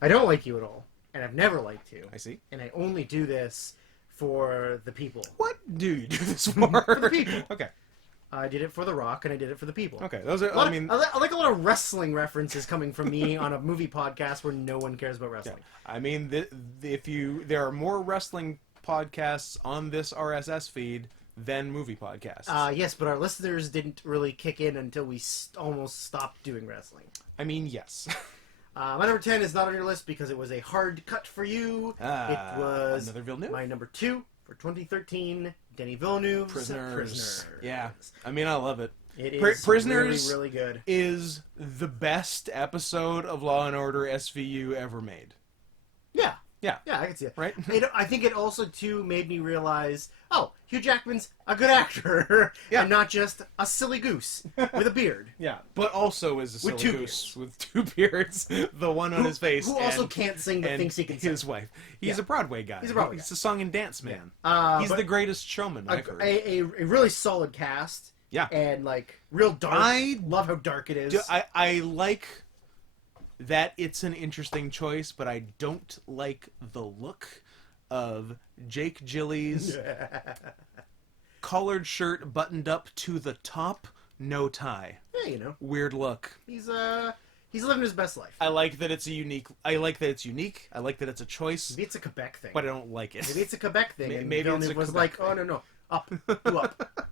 I don't like you at all. And I've never liked you. I see. And I only do this for the people. What do you do this for? For the people. Okay. I did it for The Rock, and I did it for the people. Okay. Those are, I like a lot of wrestling references coming from me on a movie podcast where no one cares about wrestling. Yeah. I mean, there are more wrestling podcasts on this RSS feed than movie podcasts. Yes, but our listeners didn't really kick in until we almost stopped doing wrestling. I mean, yes. My number 10 is not on your list because it was a hard cut for you. It was another Villeneuve? my number 2 for 2013, Denis Villeneuve's Prisoners. Prisoners. Yeah. I mean, I love it. It is Prisoners really, really good. is the best episode of Law and Order SVU ever made. Yeah. Yeah. Yeah, I can see it. Right? I think it also, too, made me realize, oh, Hugh Jackman's a good actor. Yeah. And not just a silly goose with a beard. Yeah, but also is a silly With two goose with two beards, the one on his face, Who also and, can't sing but and thinks he can sing. his wife. He's Yeah. a Broadway guy. He's a Broadway He's guy. a song and dance man. He's but the greatest showman I've heard. a really solid cast. Yeah. And, like, real dark. I love how dark it is. I like that it's an interesting choice, but I don't like the look of Jake Gillies' collared shirt buttoned up to the top, no tie. Yeah, you know. Weird look. He's living his best life. I like that it's unique. I like that it's a choice, Maybe it's a Quebec thing. but I don't like it. Maybe it's a Quebec thing. And Maybe it's a was Quebec like, oh, thing. no. Up. Do up.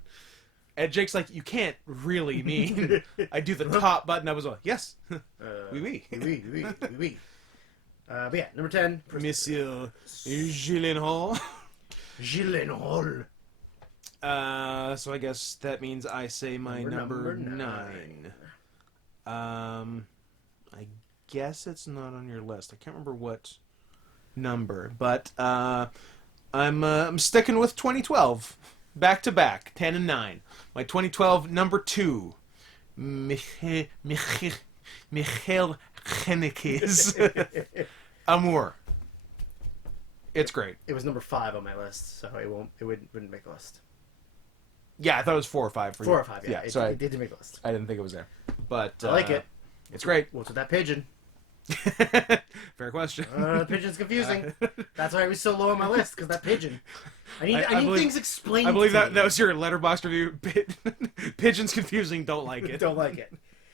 And Jake's like, you can't really mean I do the top button. I was like, yes, oui. Oui. But yeah, number 10. Monsieur Gyllenhaal. Gyllenhaal. So I guess that means I say my number 9. I guess it's not on your list. I can't remember what number, but I'm sticking with 2012, back to back, 10 and 9. My 2012 number 2, Michael Haneke's Amour. It's great. It was number 5 on my list, so it wouldn't make the list. Yeah, I thought it was 4 or 5 for you. 4 or 5, yeah. So it didn't make the list. I didn't think it was there, but I like it. It's great. What's with that pigeon? Fair question. The pigeon's confusing. That's why it was so low on my list, because that pigeon. I need believe- things explained. I believe to that me. was your letterbox review. Pigeon's confusing. Don't like it. Don't like it.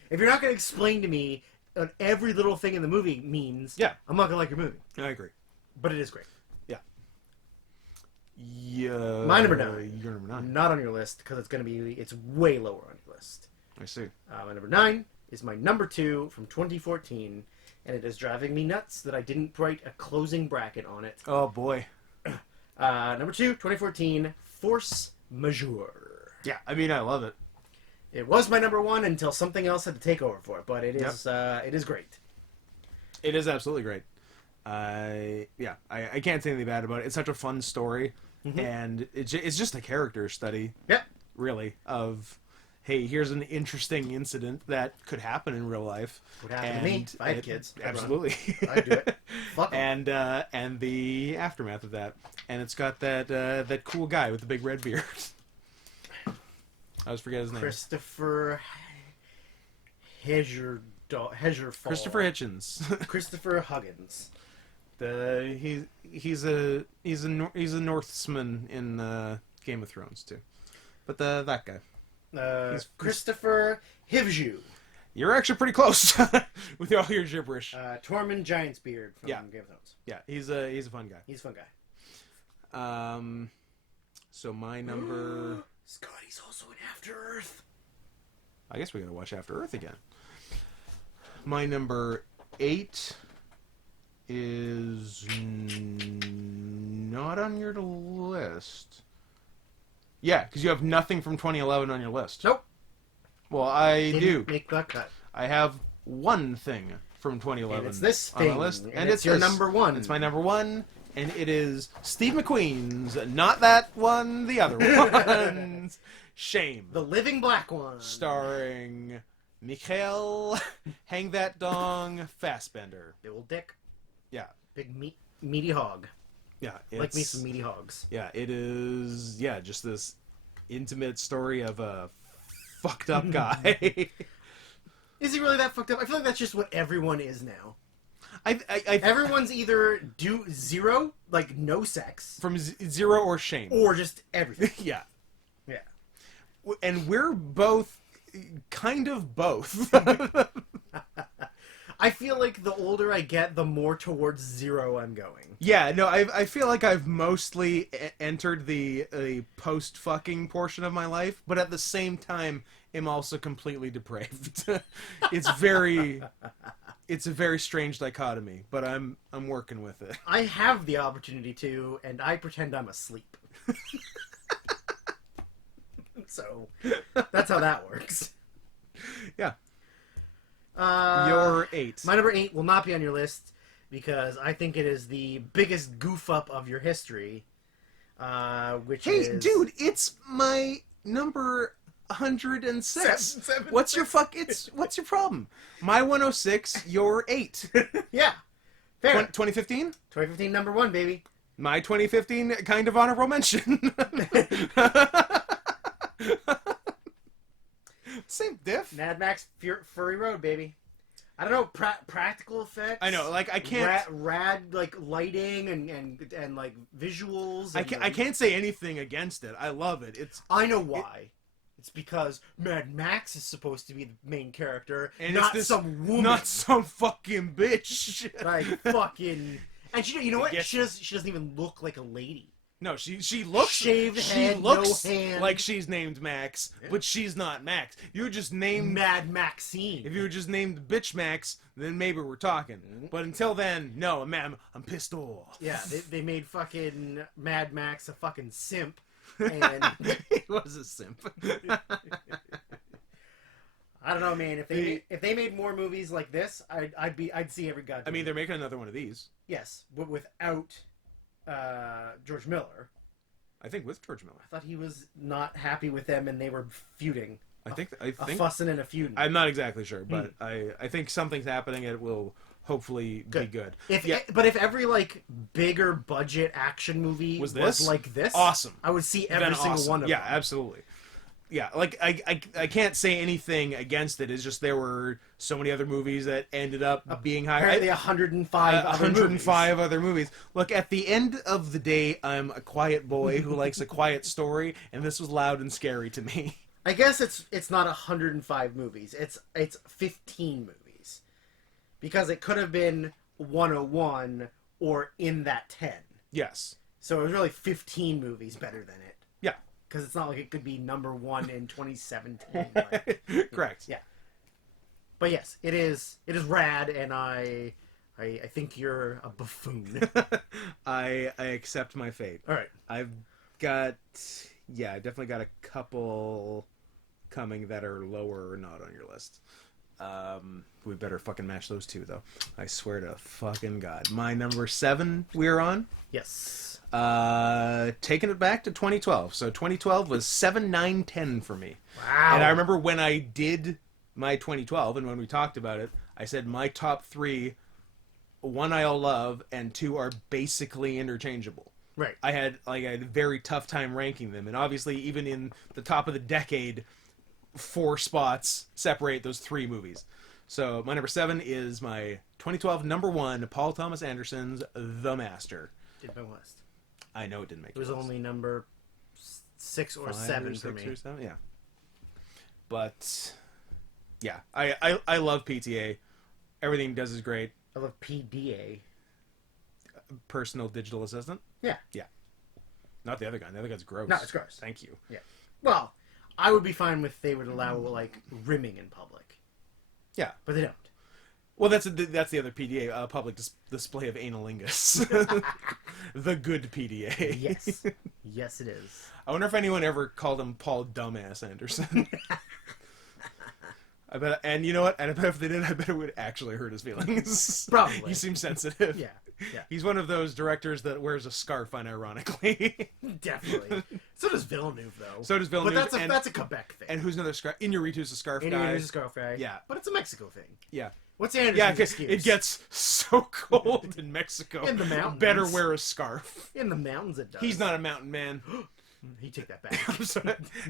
If you're not going to explain to me what every little thing in the movie means, Yeah. I'm not going to like your movie. I agree. But it is great. Yeah. My number 9. Your number 9. Not on your list, because it's way lower on your list. I see. My number 9 is my number 2 from 2014, and it is driving me nuts that I didn't write a closing bracket on it. Oh boy. Number 2, 2014, Force Majeure. Yeah. I mean, I love it. It was my number 1 until something else had to take over for it, but it is great. It is absolutely great. I can't say anything bad about it. It's such a fun story, and it's just a character study. Yep. Really, of hey, here's an interesting incident that could happen in real life. Would happen to me if I had kids. I'd run. Absolutely. I'd do it. Fuck 'em. And the aftermath of that, and it's got that cool guy with the big red beard. I always forget his name. Christopher Hedgerfall. Christopher Hitchens. Christopher Huggins. He's a Northsman in Game of Thrones too, but that guy. He's Christopher Hivju. You're actually pretty close with all your gibberish. Tormund Giantsbeard from Yeah. Game of Thrones. Yeah, he's a fun guy. He's a fun guy. So my number. Scotty's also in After Earth. I guess we gotta watch After Earth again. My number 8 is not on your list. Yeah, because you have nothing from 2011 on your list. Nope. Well, I Didn't do. make that cut. I have one thing from 2011 And it's this on my thing. list, And it's your this. number 1. It's my number 1, and it is Steve McQueen's. Not that one, the other one's Shame. The Living Black One. Starring Mikhail Hang That Dong Fassbender. Big old dick. Yeah. Big meaty hog. Yeah. Like me some meaty hogs. Yeah, it is, just this intimate story of a fucked up guy. Is he really that fucked up? I feel like that's just what everyone is now. I Everyone's either zero, like no sex, from Zero or Shame. or just everything. Yeah. Yeah. And we're both kind of both. I feel like the older I get, the more towards zero I'm going. Yeah, no, I feel like I've mostly entered the post-fucking portion of my life, but at the same time am also completely depraved. It's a very strange dichotomy, but I'm working with it. I have the opportunity to, and I pretend I'm asleep. So that's how that works. Yeah. Uh, Your 8. My number 8 will not be on your list because I think it is the biggest goof up of your history. Which Hey, is dude, it's my number 106. Seven, What's your what's your problem? My 106, your 8. yeah, fair. 2015? 2015 number 1, baby. My 2015 kind of honorable mention. Same diff. Mad Max Fury Road, baby. I don't know, practical effects. I know, like I can't rad like lighting and like visuals. I can't say anything against it. I love it. I know why. It's because Mad Max is supposed to be the main character, and not it's some woman, not some fucking bitch. Like fucking. And you know what? Yes. She doesn't even look like a lady. No, she looks shaved head, no hand. like she's named Max, but she's not Max. You just named Mad Maxine. If you were just named Bitch Max, then maybe we're talking. But until then, no, man, I'm pissed off. Yeah, they made fucking Mad Max a fucking simp, and he was a simp. I don't know, man. If they made more movies like this, I'd see every goddamn. I mean, they're making another one of these. Yes, but without George Miller. I think with George Miller. I thought he was not happy with them, and they were feuding. I think a fussing and a feuding. I'm not exactly sure, but I think something's happening. It will hopefully be good. But if every like bigger budget action movie was like this, awesome. I would see every single one of them. Yeah, absolutely. Yeah, like I can't say anything against it. It's just there were so many other movies that ended up being higher. Apparently 105 other movies. Look, at the end of the day, I'm a quiet boy who likes a quiet story, and this was loud and scary to me. I guess it's not 105 movies. It's 15 movies. Because it could have been 101 or in that 10. Yes. So it was really 15 movies better than it. Yeah. Because it's not like it could be number 1 in 2017. Like, correct. Yeah. But yes, it is rad, and I think you're a buffoon. I accept my fate. All right. I've got I definitely got a couple coming that are lower or not on your list. We better fucking match those two, though. I swear to fucking God. My number 7 we're on. Yes. Taking it back to 2012. So 2012 was 7, 9, 10 for me. Wow. And I remember when I did my 2012 and when we talked about it, I said my top 3, 1 I all love and 2 are basically interchangeable. Right. I had a very tough time ranking them, and obviously even in the top of the decade, 4 spots separate those 3 movies. So my number 7 is my 2012 number 1, Paul Thomas Anderson's The Master. Did my list. I know it didn't make it. It was only number 6 or 7 for me. 6 or 7, yeah. But yeah, I love PTA. Everything he does is great. I love PDA. Personal digital assistant. Yeah. Yeah. Not the other guy. The other guy's gross. No, it's gross. Thank you. Yeah. Well, I would be fine if they would allow like rimming in public. Yeah, but they don't. Well, that's the other PDA, public display of analingus. The good PDA. Yes. Yes, it is. I wonder if anyone ever called him Paul Dumbass Anderson. I bet, and you know what? And I bet if they did, I bet it would actually hurt his feelings. Probably. He seems sensitive. Yeah. Yeah. He's one of those directors that wears a scarf, unironically. Definitely. So does Villeneuve, though. So does Villeneuve. But that's a Quebec thing. And who's another scarf? Inarritu's a scarf guy. Inarritu's a scarf guy. Yeah. But it's a Mexico thing. Yeah. What's Anderson's Yeah, excuse? it gets so cold in Mexico. In the mountains. Better wear a scarf. In the mountains it does. He's not a mountain man. He take that back.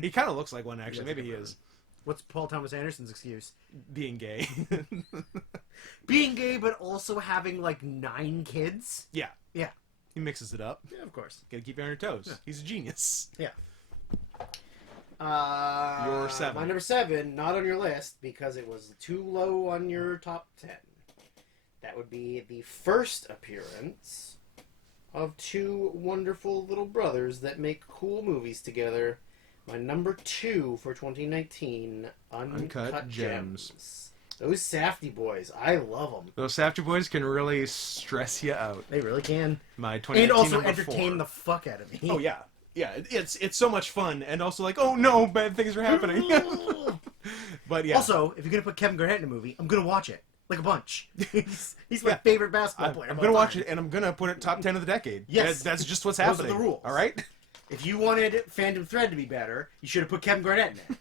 He kind of looks like one, actually. Maybe he is. What's Paul Thomas Anderson's excuse? Being gay. Being gay, but also having like 9 kids? Yeah. Yeah. He mixes it up. Yeah, of course. Gotta keep you on your toes. Yeah. He's a genius. Yeah. Your 7. My number 7, not on your list because it was too low on your top 10. That would be the first appearance of 2 wonderful little brothers that make cool movies together. My number 2 for 2019, Uncut Gems. Those Safdie boys, I love them. Those Safdie boys can really stress you out. They really can. My 2019 and also number entertain 4. the fuck out of me. Oh yeah, Yeah, it's so much fun, and also like, oh no, bad things are happening. But yeah. Also, if you're gonna put Kevin Garnett in a movie, I'm gonna watch it like a bunch. He's my favorite basketball player. I'm gonna watch it, and I'm gonna put it top 10 of the decade. Yes, that's just what's those happening. are the rules. All right. If you wanted Phantom Thread to be better, you should have put Kevin Garnett in it. I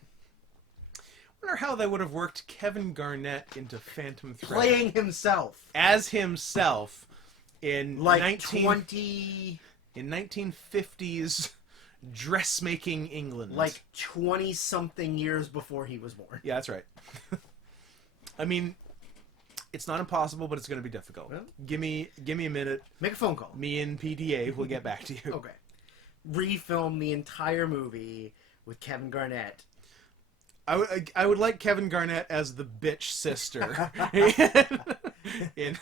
wonder how they would have worked Kevin Garnett into Phantom Thread. Playing himself. As himself in Like 1950s dressmaking England. Like 20-something years before he was born. Yeah, that's right. I mean, it's not impossible, but it's going to be difficult. Well, give me a minute. Make a phone call. Me and PDA will get back to you. Okay. Refilm the entire movie with Kevin Garnett. I would like Kevin Garnett as the bitch sister in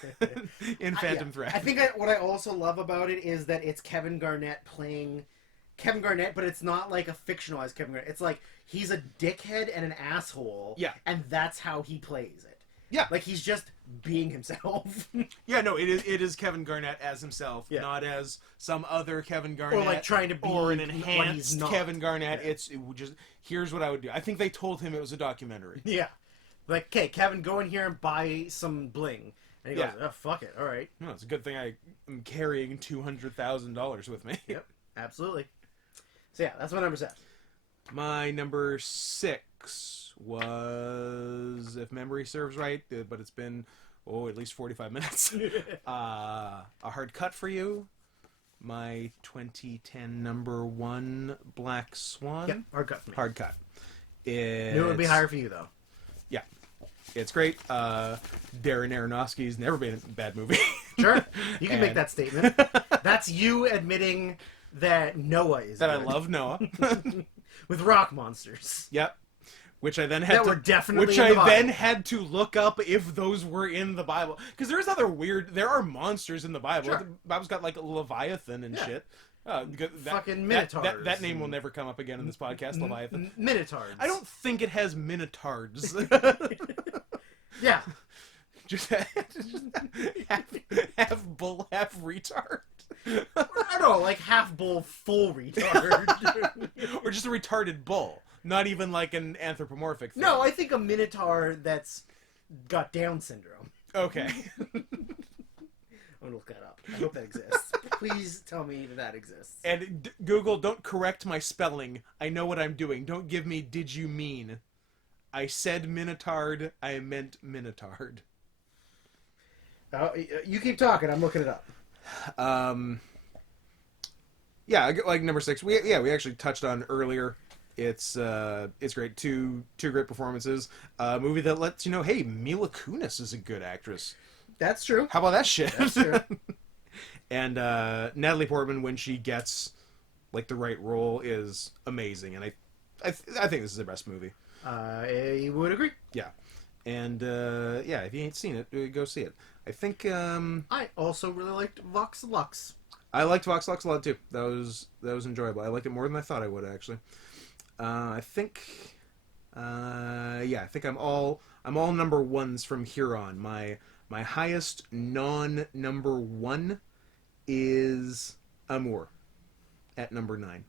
Phantom Thread. I think what I also love about it is that it's Kevin Garnett playing Kevin Garnett, but it's not like a fictionalized Kevin Garnett. It's like he's a dickhead and an asshole. Yeah. And that's how he plays it. Yeah. Like he's just being himself. Yeah, no, it is Kevin Garnett as himself, Yeah. not as some other Kevin Garnett. Or like trying to be or an what he's enhanced not. Kevin Garnett. Yeah. It would just, here's what I would do. I think they told him it was a documentary. Yeah. Like, okay, Kevin, go in here and buy some bling. And he goes, Yeah. oh, fuck it. All right. No, it's a good thing I am carrying $200,000 with me. Yep. Absolutely. So yeah, that's my number 7. My number 6 was, if memory serves right, but it's been, at least 45 minutes. A Hard Cut for You. My 2010 number 1, Black Swan. Yep. Hard cut for me. Hard Cut. Knew it would be higher for you, though. Yeah. It's great. Darren Aronofsky's never been in a bad movie. Sure. You can make that statement. That's you admitting that Noah is that good. I love Noah. With rock monsters. Yep. Which I then had That to, were definitely which in the I Bible. then had to look up if those were in the Bible, because there's other weird. There are monsters in the Bible. Sure. The Bible's got like a Leviathan and shit. Because Fucking that Minotaurs. name will never come up again in this podcast. Leviathan. Minotaurs. I don't think it has minotards. Yeah. just half bull, half retard. I don't know, like half bull, full retard. Or just a retarded bull. Not even like an anthropomorphic thing. No, I think a Minotaur that's got Down syndrome. Okay. I'm gonna look that up. I hope that exists. Please tell me that exists. And Google, don't correct my spelling. I know what I'm doing. Don't give me did you mean. I said minotard. I meant minotard. You keep talking. I'm looking it up. Yeah, like number 6. We actually touched on earlier. It's great. Two great performances. A movie that lets you know, hey, Mila Kunis is a good actress. That's true. How about that shit? That's true. And Natalie Portman, when she gets like the right role, is amazing. And I think this is the best movie. I would agree. Yeah. And if you ain't seen it, go see it. I think I also really liked Vox Lux. I liked Vox Lux a lot too. That was enjoyable. I liked it more than I thought I would actually. I think I'm all number 1s from here on. My highest non-number 1 is Amour at number 9,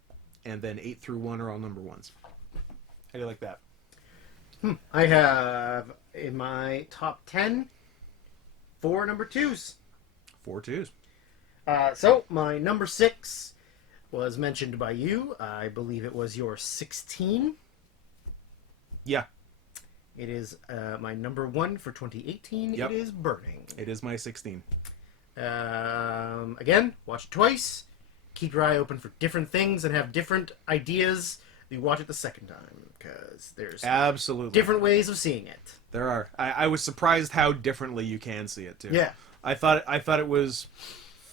and then 8 through 1 are all number 1s. How do you like that? I have in my top 10 4 number 2s. 4 2s. So my number 6 was mentioned by you. I believe it was your 16. Yeah. It is my number 1 for 2018. Yep. It is Burning. It is my 16. Again, watch it twice. Keep your eye open for different things and have different ideas. You watch it the second time because there's Absolutely different ways of seeing it. There are. I was surprised how differently you can see it too. Yeah. I thought it was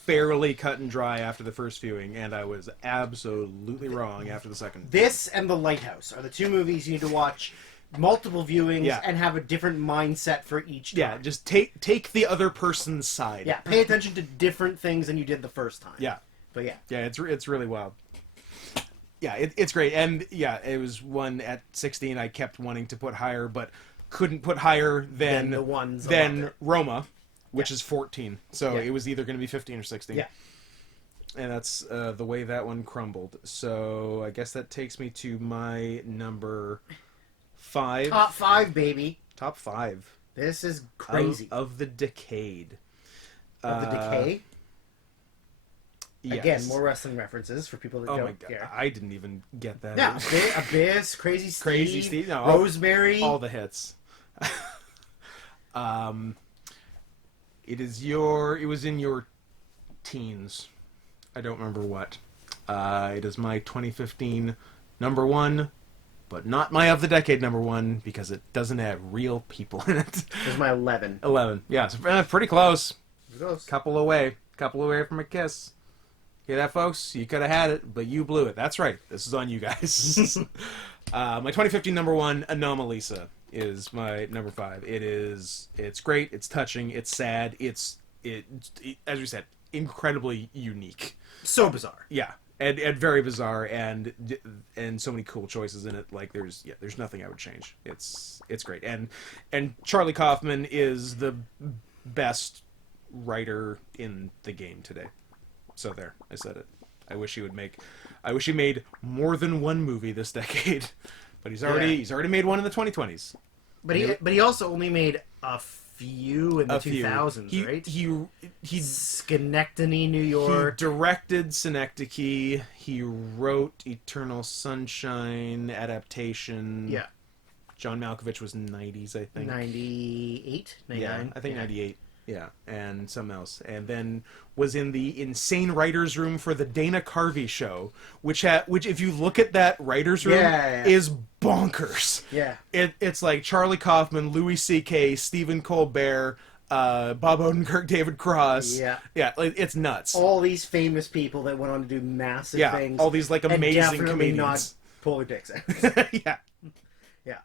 fairly cut and dry after the first viewing, and I was absolutely wrong after the second. This and The Lighthouse are the 2 movies you need to watch multiple viewings Yeah. and have a different mindset for each time. Yeah, just take the other person's side. Yeah, pay attention to different things than you did the first time. Yeah. But yeah. Yeah, it's really wild. Yeah, it's great. And yeah, it was one at 16 I kept wanting to put higher, but couldn't put higher than the ones than above it. Roma, which is 14. So Yeah. it was either going to be 15 or 16. Yeah. And that's the way that one crumbled. So I guess that takes me to my number 5. Top 5, baby. Top 5 This is crazy. of the decade. Of the decay. Yes. Again, more wrestling references for people that Oh don't my god, care. I didn't even get that. Yeah, Abyss, Crazy Steve, No, Rosemary. all the hits. It was in your teens. I don't remember what. It is my 2015 number 1, but not my of the decade number 1 because it doesn't have real people in it. This is my 11. 11. Yeah, so, pretty close. Close. Couple away from a kiss. Hear that, folks? You could have had it, but you blew it. That's right. This is on you guys. My 2015 number 1, Anomalisa, is my number 5. It's great. It's touching. It's sad. It as we said, incredibly unique. So bizarre. Yeah, and very bizarre, and so many cool choices in it. Like there's nothing I would change. It's great, and Charlie Kaufman is the best writer in the game today. So there, I said it. I wish he made more than one movie this decade, but he's already made one in the 2020s. But he also only made a few in the 2000s, right? He Schenectady, New York. He directed Synecdoche. He wrote Eternal Sunshine adaptation. Yeah. John Malkovich was 90s, I think. 98, 99. Yeah, I think 98. Yeah, and something else. And then was in the insane writer's room for the Dana Carvey show, which if you look at that writer's room, is bonkers. Yeah. It's like Charlie Kaufman, Louis C.K., Stephen Colbert, Bob Odenkirk, David Cross. Yeah. Yeah, it's nuts. All these famous people that went on to do massive things. All these like amazing and definitely comedians. not polar dicks actors. Yeah. Yeah.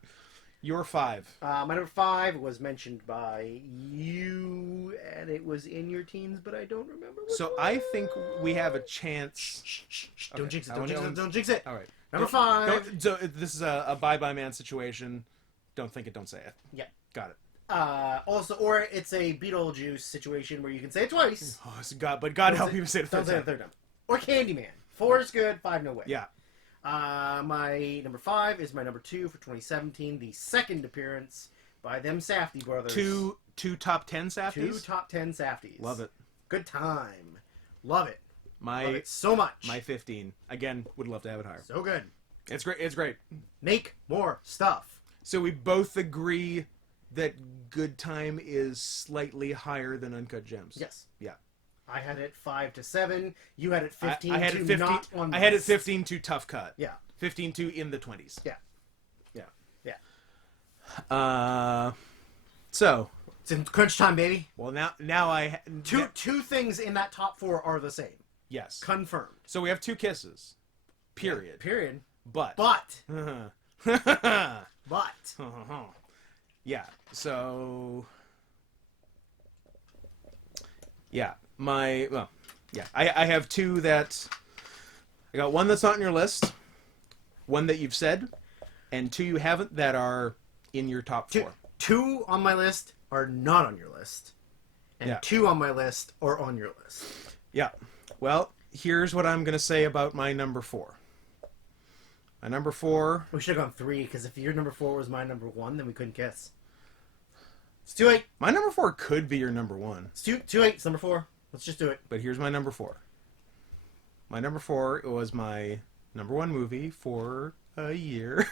Your 5. My number 5 was mentioned by you, and it was in your teens, but I don't remember. So I think we have a chance. Shh. Okay. Don't jinx it. Don't jinx it. All right. Number 5. So this is a bye-bye man situation. Don't think it, don't say it. Yeah. Got it. Also, or it's a Beetlejuice situation where you can say it twice. Oh, God help you say it the Don't third say time. it the third time. Or Candyman. 4 is good, 5 no way. Yeah. My number 5 is my number 2 for 2017, the second appearance by them Safdie brothers. Two top 10 Safdies? 2 top 10 Safdies. Love it. Good time. Love it. Love it so much. My 15. Again, would love to have it higher. So good. It's great. It's great. Make more stuff. So we both agree that Good Time is slightly higher than Uncut Gems. Yes. Yeah. I had it 5 to 7. You had it 15 I had to it 15, not on I had it this. 15 to Tough Cut. Yeah. 15 to in the 20s. Yeah. So It's in crunch time, baby. well now I Two things in that top 4 are the same. yes. Confirmed. So we have 2 kisses. Period. Period. But But yeah. So yeah, I have 2 that I got. One that's not on your list, one that you've said, and 2 you haven't that are in your top 4. Two on my list are not on your list, and 2 on my list are on your list. Yeah. Well, here's what I'm gonna say about my number 4. My number 4. We should have gone 3, because if your number 4 was my number 1, then we couldn't kiss. It's too late. My number 4 could be your number 1. It's too late. It's number 4. Let's just do it. But here's my number 4. My number 4 was my number 1 movie for a year.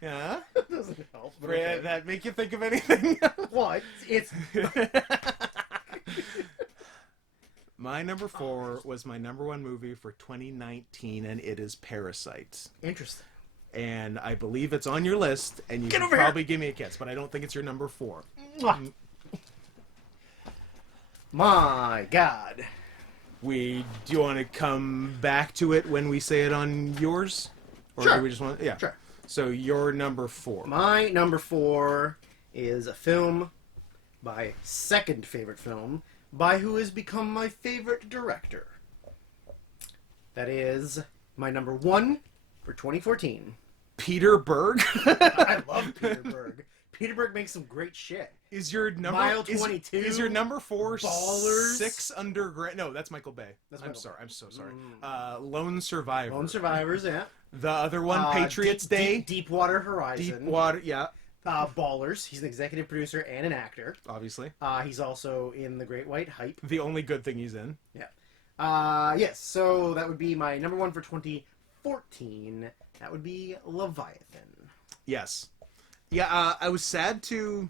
Yeah. That doesn't help. But okay. That make you think of anything? What? It's My number 4 was my number 1 movie for 2019, and it is Parasite. interesting. And I believe it's on your list, and you Get can over here. probably give me a kiss, but I don't think it's your number 4. My God. Do you want to come back to it when we say it on yours? Or Sure. do we just want yeah. Sure. So your number 4. My number 4 is a film, my second favorite film, by who has become my favorite director. That is my number 1 for 2014. Peter Berg? I love Peter Berg. Peter Berg makes some great shit. Is your number Mile 22? Is your number 4 Ballers? 6 Underground? No, that's Michael Bay. That's I'm Michael sorry. Bay. I'm so sorry. Lone Survivor. Lone Survivors, yeah. The other one, Patriots Day. Deepwater Horizon. Deepwater, yeah. Ballers. He's an executive producer and an actor. Obviously. He's also in The Great White Hype. The only good thing he's in. Yeah. Yes, so that would be my number 1 for 2014. That would be Leviathan. Yes. Yeah, I was sad to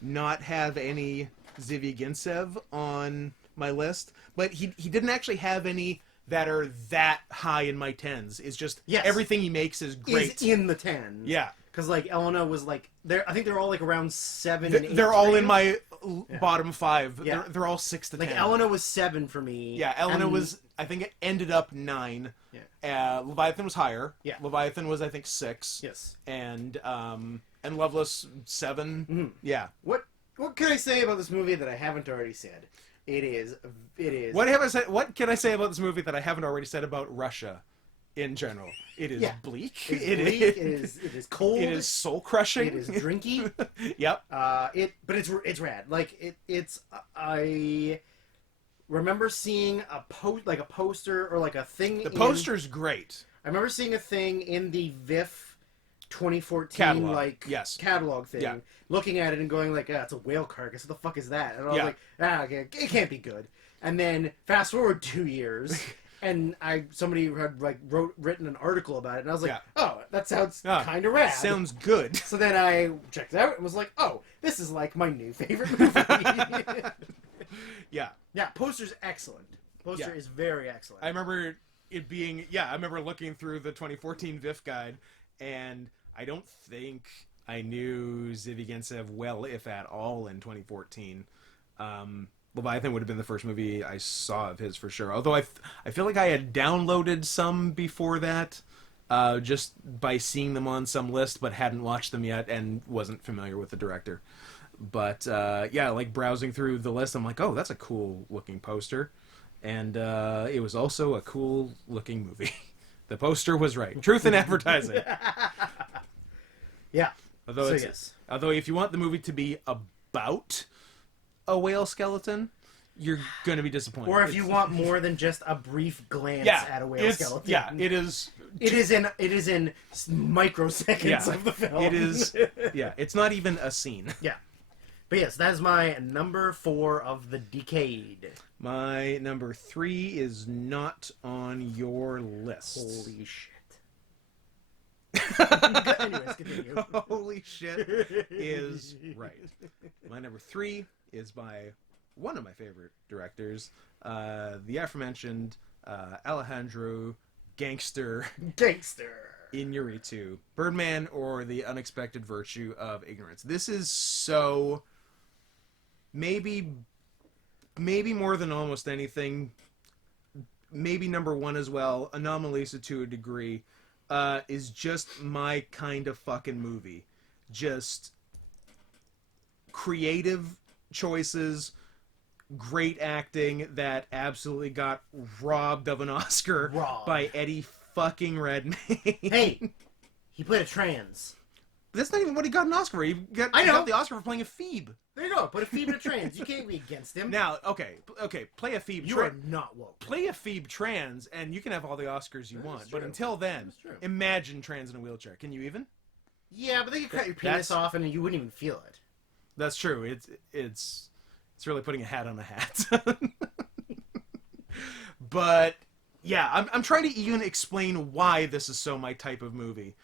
not have any Zivy Gintsev on my list, but he didn't actually have any that are that high in my 10s. It's just everything he makes is great. Is in the 10s. Yeah. Because, like, Elena was, like, I think they're all, like, around 7 and 8. They're all in my bottom 5. Yeah. They're all 6 to 10. Like, Elena was 7 for me. Yeah, Elena was, I think it ended up 9. Yeah. Leviathan was higher. Yeah. Leviathan was, I think, 6. Yes. And Loveless 7. Mm-hmm. Yeah. What can I say about this movie that I haven't already said? It is. What can I say about this movie that I haven't already said about Russia in general? It is bleak. It is cold. It is soul crushing. It is drinky. Yep. But it's rad. Like it's I remember seeing a poster or like a thing. The poster's great. I remember seeing a thing in the VIF 2014 catalog. catalog thing. Yeah. Looking at it and going like, it's a whale carcass. What the fuck is that? And I was like, okay, it can't be good. And then fast forward 2 years, and somebody had like written an article about it, and I was like, oh, that sounds kind of rad. Sounds good. So then I checked it out and was like, oh, this is like my new favorite movie. Yeah. Yeah, poster's excellent. Poster is very excellent. I remember it being, I remember looking through the 2014 VIF guide, and I don't think I knew Zivy Gintsev well, if at all, in 2014. Leviathan would have been the first movie I saw of his for sure. Although I feel like I had downloaded some before that, just by seeing them on some list, but hadn't watched them yet and wasn't familiar with the director. But like browsing through the list, I'm like, oh, that's a cool looking poster, and it was also a cool looking movie. The poster was right. Truth in advertising. Yeah. Although if you want the movie to be about a whale skeleton, you're going to be disappointed. Or if you want more than just a brief glance at a whale skeleton. Yeah, it is. It is in microseconds of the film. It is. Yeah, it's not even a scene. Yeah. But yes, that is my number 4 of the decade. My number 3 is not on your list. Holy shit. Anyways, continue. Holy shit is right. My number 3 is by one of my favorite directors, the aforementioned Alejandro Gangster Iñárritu, Birdman, or The Unexpected Virtue of Ignorance. This is so maybe more than almost anything, maybe number 1 as well, Anomalisa to a degree, is just my kind of fucking movie. Just creative choices, great acting that absolutely got robbed of an Oscar by Eddie fucking Redmayne. Hey, he played a trans. That's not even what he got an Oscar for. He got the Oscar for playing a Phoebe. There you go. Put a Phoebe and a trans. You can't be against him. Now, okay, play a Phoebe. You are not woke. Play a Phoebe trans, and you can have all the Oscars you want. But until then, imagine trans in a wheelchair. Can you even? Yeah, but they could cut your penis off, and you wouldn't even feel it. That's true. It's really putting a hat on a hat. But yeah, I'm trying to even explain why this is so my type of movie.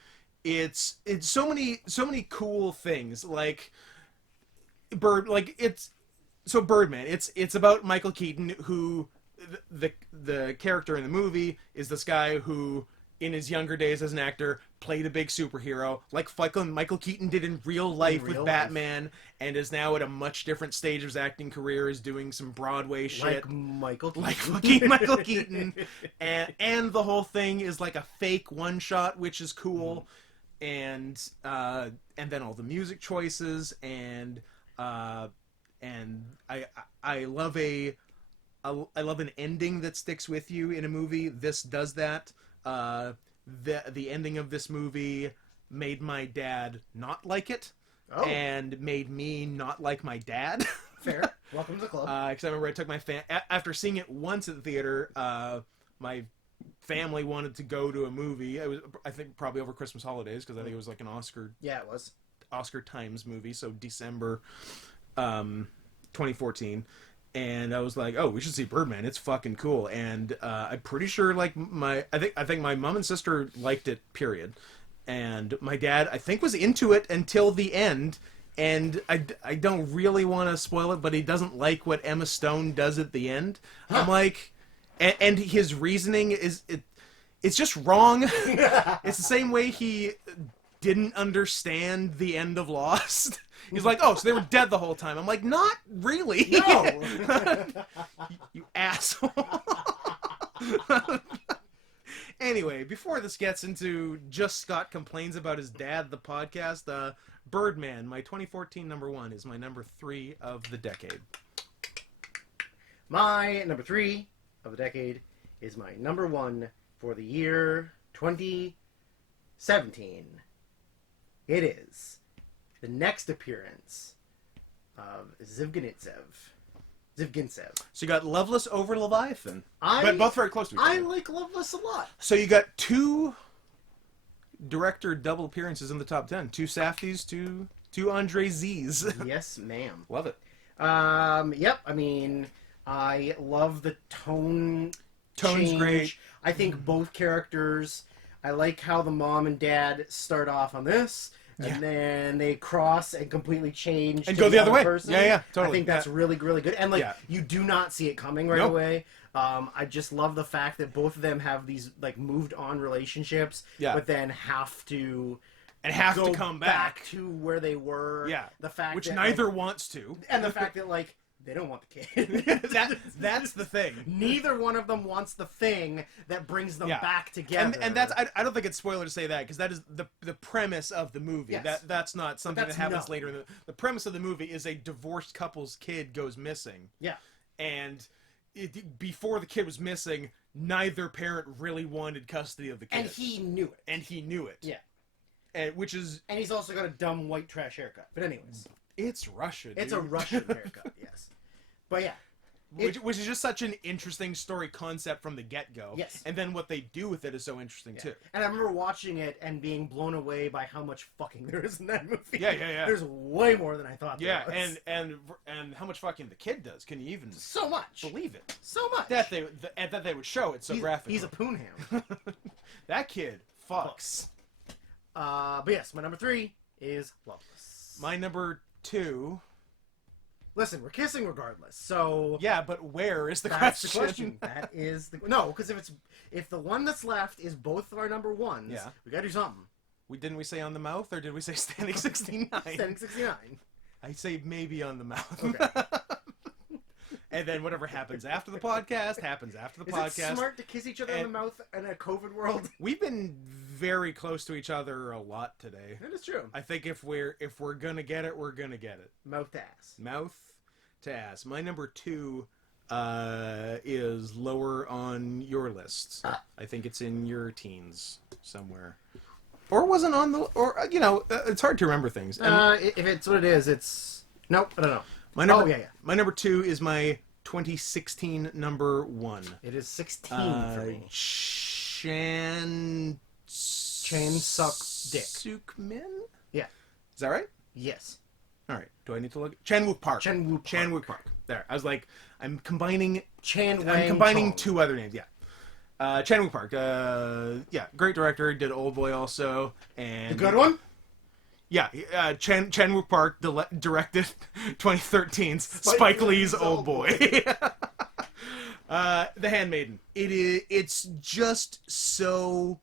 It's so many cool things, like Birdman. It's about Michael Keaton, who the character in the movie is this guy who, in his younger days as an actor, played a big superhero, like Michael Keaton did in real life with Batman, and is now at a much different stage of his acting career, is doing some Broadway shit. Like fucking Michael Keaton. And the whole thing is like a fake one-shot, which is cool. And then all the music choices, and I love I love an ending that sticks with you in a movie. This does that. The ending of this movie made my dad not like it. Oh, and made me not like my dad. fair. Welcome to the club. Because I remember I took my after seeing it once at the theater. My family wanted to go to a movie. It was, I think, probably over Christmas holidays because I think it was like an Yeah, it was. Oscar times movie, so December 2014. And I was like, "Oh, we should see Birdman. It's fucking cool." And I'm pretty sure, like I think my mom and sister liked it. Period. And my dad, I think, was into it until the end. And I don't really want to spoil it, but he doesn't like what Emma Stone does at the end. I'm like, and his reasoning is it's just wrong. It's the same way he didn't understand the end of Lost. He's like, oh, so they were dead the whole time. I'm like, not really. No. You asshole. Anyway, before this gets into just Scott complains about his dad, the podcast, Birdman, my 2014 number 1, is my number 3 of the decade. My number 3 of the decade is my number 1 for the year 2017. It is the next appearance of Zivgintsev. So you got Loveless over Leviathan, but both very close to each other. I like Loveless a lot. So you got 2 director double appearances in the top 10. 2 Safdies, 2 Andre Z's. Yes, ma'am. Love it. Yep. I mean, I love the tone. Tone's change. great. I think both characters. I like how the mom and dad start off on this, and then they cross and completely change And to go the other way. person. Yeah, totally. I think that's really, really good, and like Yeah. you do not see it coming right Nope. away. I just love the fact that both of them have these like moved on relationships, but then have to go come back. to where they were. Yeah, the fact which that, neither like, wants to, and the fact that like they don't want the kid. that's the thing. Neither one of them wants the thing that brings them back together. And that's I don't think it's spoiler to say that, because that is the premise of the movie. Yes. That's not something that happens no. later. The premise of the movie is a divorced couple's kid goes missing. Yeah. And before the kid was missing, neither parent really wanted custody of the kid. And he knew it. Yeah. And which is... And he's also got a dumb white trash haircut. But anyways. It's Russian. It's a Russian haircut, yes. But yeah. Which is just such an interesting story concept from the get-go. Yes. And then what they do with it is so interesting, too. And I remember watching it and being blown away by how much fucking there is in that movie. Yeah. There's way more than I thought there was. and how much fucking the kid does. Can you even so much. believe it? So much. That they would show it so graphic. He's a poonham. That kid fucks. But yes, my number 3 is Loveless. My number 2... Listen, we're kissing regardless, so... Yeah, but where is the That's question? the question. That is the... No, because if the one that's left is both of our number 1s, we gotta do something. Didn't we say on the mouth, or did we say standing 69? Standing 69. I say maybe on the mouth. Okay. And then whatever happens after the podcast, happens after the podcast. Is it smart to kiss each other in the mouth in a COVID world? We've been very close to each other a lot today. That is true. I think if we're gonna get it, we're gonna get it. Mouth to ass. Mouth to ass. My number 2 is lower on your list. I think it's in your teens somewhere. Or wasn't on the... Or, it's hard to remember things. And If it's what it is, it's... Nope, I don't know. my number 2 is my 2016 number 1. It is 16 for me. Chan Suck Dick. Sukmin? Yeah. Is that right? Yes. All right. Do I need to look? Chan Wook Park. Chan Wook Park. There. I was like, I'm combining Chan I'm combining Chong. 2 other names. Yeah. Chan Wook Park. Great director. Did Old Boy also. And The good one? Yeah. Chan Wook Park directed 2013's Spike Lee's Old Boy. The Handmaiden. It's just so...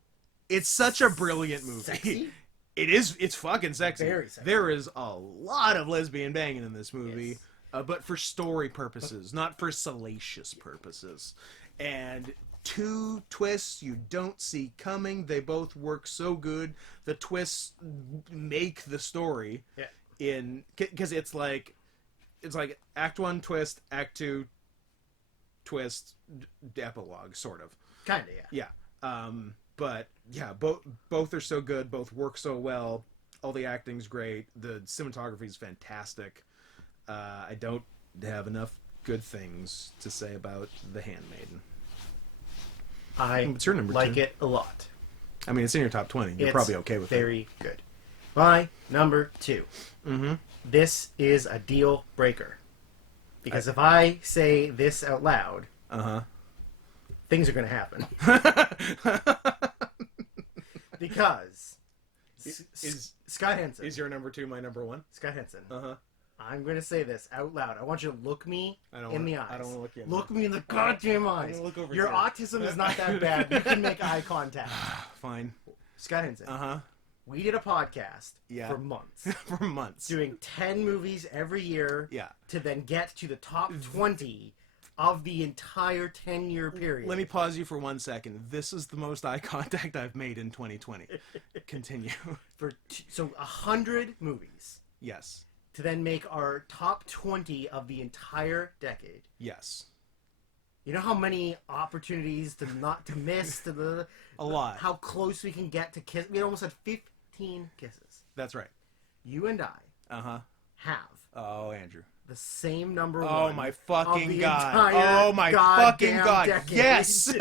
It's such a brilliant movie. Sexy? It's fucking sexy. Very sexy. There is a lot of lesbian banging in this movie, but for story purposes, not for salacious purposes. And 2 twists you don't see coming. They both work so good. The twists make the story. Yeah. Because it's like Act 1 twist, Act 2 twist, epilogue, sort of. Kinda, yeah. Yeah. But yeah, both are so good. Both work so well. all the acting's great. The cinematography is fantastic. I don't have enough good things to say about The Handmaiden. What's your number like two? it a lot. I mean, it's in your top 20. You're It's probably okay with it. very good. My number 2. Mm-hmm. This is a deal breaker. Because if I say this out loud, things are going to happen. Because Scott Henson. Is your number 2 my number 1? Scott Henson. Uh-huh. I'm going to say this out loud. I want you to look me in the eyes. I don't want to look you in Look me in the goddamn eyes. I'm gonna look over Your here. autism is not that bad. You can make eye contact. Fine. Scott Henson. Uh-huh. We did a podcast Yeah. for months. For months. Doing 10 movies every year Yeah. to then get to the top 20 of the entire 10-year period. Let me pause you for 1 second. This is the most eye contact I've made in 2020. Continue. So 100 movies Yes. to then make our top 20 of the entire decade. Yes. You know how many opportunities to miss, A lot. how close we can get to kiss. We almost had 15 kisses. That's right. You and I Uh-huh. have Oh, Andrew. the same number one. Oh, my fucking of the God. entire Oh, my fucking goddamn God. decade. Yes.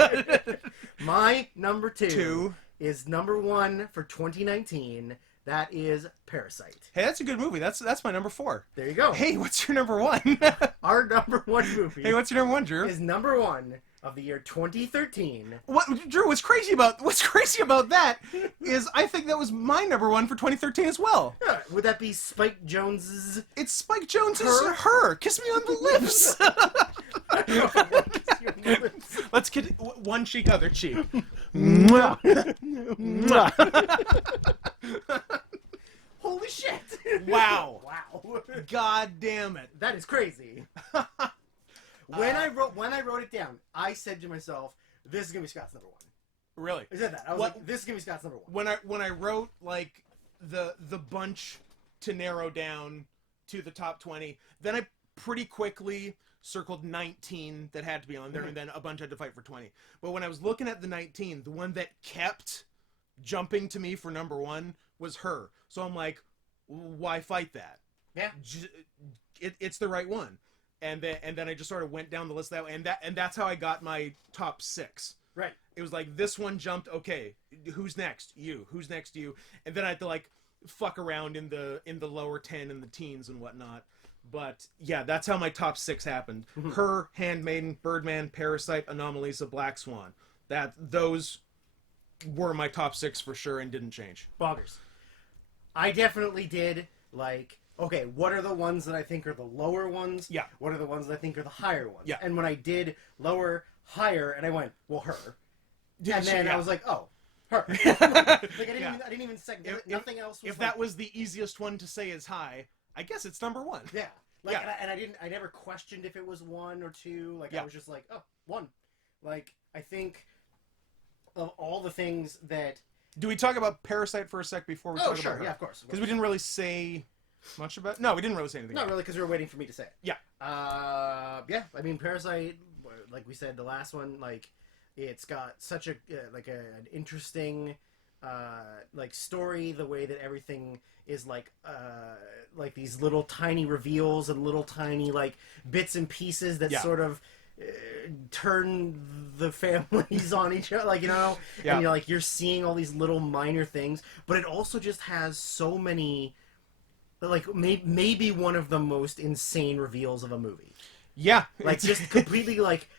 My number 2 2. is number 1 for 2019. That is Parasite. Hey, that's a good movie. That's my number 4. There you go. Hey, what's your number 1? Our number 1 movie Hey, what's your number 1, Drew? is number 1 of the year 2013. What, Drew? What's crazy about that is I think that was my number 1 for 2013 as well. Would that be Spike Jonze's? It's Spike Jonze's Her? Kiss Me on the Lips. Let's get one cheek, other cheek. Mwah. Mwah. Holy shit! Wow. Wow. God damn it. That is crazy. When I wrote it down, I said to myself, "This is gonna be Scott's number 1." Really? I said that. I was like, "This is gonna be Scott's number 1." When I wrote like the bunch to narrow down to the top 20, then I pretty quickly circled 19 that had to be on there, and then a bunch had to fight for 20. But when I was looking at the 19, the one that kept jumping to me for number 1 was Her. So I'm like, why fight that? Yeah. It's the right one. And then I just sort of went down the list that way, and that's how I got my top 6. Right. It was like this one jumped. Okay, who's next? You. Who's next? You. And then I had to like fuck around in the lower 10 and the teens and whatnot. But yeah, that's how my top 6 happened. Her, Handmaiden, Birdman, Parasite, Anomalisa, Black Swan. Those were my top 6 for sure and didn't change. Boggers. I definitely did like. Okay, what are the ones that I think are the lower ones? Yeah. What are the ones that I think are the higher ones? Yeah. And when I did lower, higher, and I went, well, Her. And then I was like, oh, Her. Like I didn't even second. Nothing else was If that was the easiest one to say is high, I guess it's number 1. Yeah. Like, Yeah. I never questioned if it was 1 or 2. Like, Yeah. I was just like, oh, 1. Like, I think of all the things that... Do we talk about Parasite for a sec before we talk about Her? Yeah, of course. Because we didn't really say much about... No, we didn't really say anything. Not really, because we were waiting for me to say it. Yeah. Yeah, I mean, Parasite, like we said, the last one, like, it's got such an interesting, like, story, the way that everything is, like these little tiny reveals and little tiny, like, bits and pieces that sort of turn the families on each other, like, you know? Yeah. And you're seeing all these little minor things, but it also just has so many... Like, maybe one of the most insane reveals of a movie. Yeah. Like, just completely, like...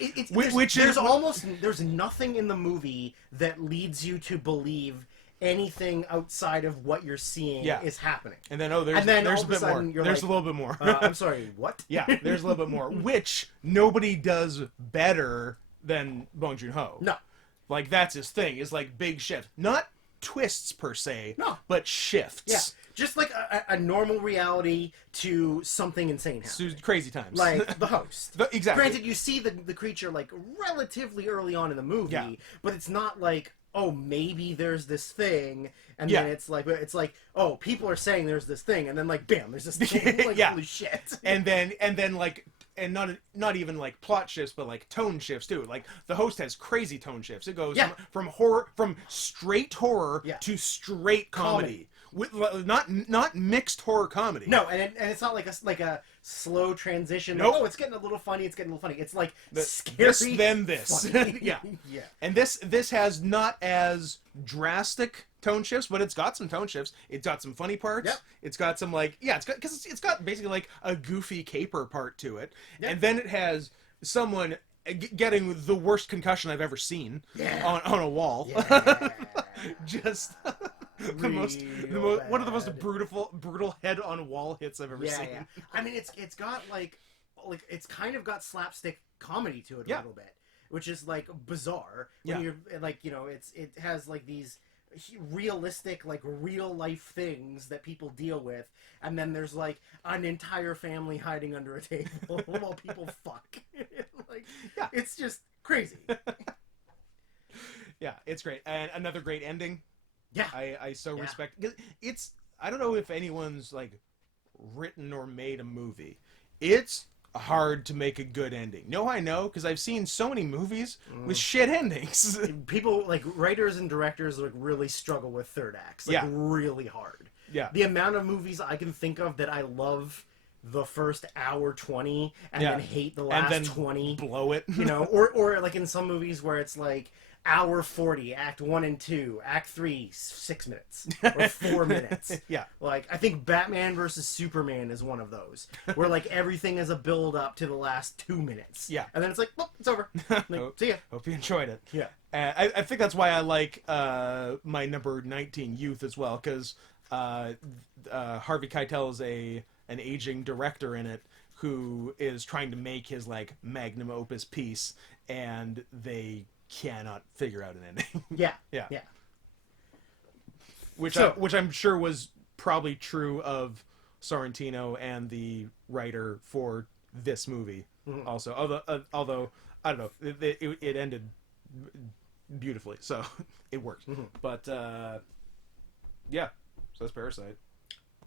There's nothing in the movie that leads you to believe anything outside of what you're seeing is happening. And then, there's a bit more. There's a little bit more. I'm sorry, what? Yeah, there's a little bit more. Which nobody does better than Bong Joon-ho. No. Like, that's his thing, is like big shifts. Not twists, per se, No. but shifts. Yeah. Just like a normal reality to something insane happening. Crazy times. Like The Host. Exactly. Granted, you see the creature, like, relatively early on in the movie, but it's not like, oh, maybe there's this thing, and then it's like, oh, people are saying there's this thing, and then, like, bam, there's this thing. Like, holy shit. And then, like, and not even like plot shifts, but like tone shifts too. Like The Host has crazy tone shifts. It goes from straight horror to straight comedy. with not mixed horror comedy. No, and it's not like a slow transition. Nope. Oh, it's getting a little funny. It's getting a little funny. It's like scary. This then this. Yeah. Yeah. And this has not as drastic tone shifts, but it's got some tone shifts. It's got some funny parts. Yep. It's got some it's got basically like a goofy caper part to it, Yep. and then it has someone getting the worst concussion I've ever seen on a wall. Yeah. Just the most one of the most brutal head on wall hits I've ever seen. Yeah. I mean, it's got like it's kind of got slapstick comedy to it a little bit, which is like bizarre. When you're like, you know, it has like these realistic, like real life things that people deal with, and then there's like an entire family hiding under a table while people fuck. Like, it's just crazy. Yeah, it's great, and another great ending. Yeah, I so respect. It's I don't know if anyone's like written or made a movie. It's hard to make a good ending. No, I know, because I've seen so many movies with shit endings. People like writers and directors like really struggle with third acts, like really hard. Yeah, the amount of movies I can think of that I love the first hour 20 and then hate the last and then 20, blow it. You know, or like in some movies where it's like hour 40, act 1 and 2, act 3, 6 minutes or 4 minutes. Yeah, like I think Batman versus Superman is one of those where like everything is a build up to the last 2 minutes. Yeah, and then it's like, well, it's over. Like, see ya. Hope you enjoyed it. Yeah, I think that's why I like my number 19, Youth, as well, because Harvey Keitel is an aging director in it who is trying to make his like magnum opus piece, and they cannot figure out an ending. Yeah. Which I'm sure was probably true of Sorrentino and the writer for this movie. Also, although I don't know, it ended beautifully, so it worked. But yeah, so that's Parasite.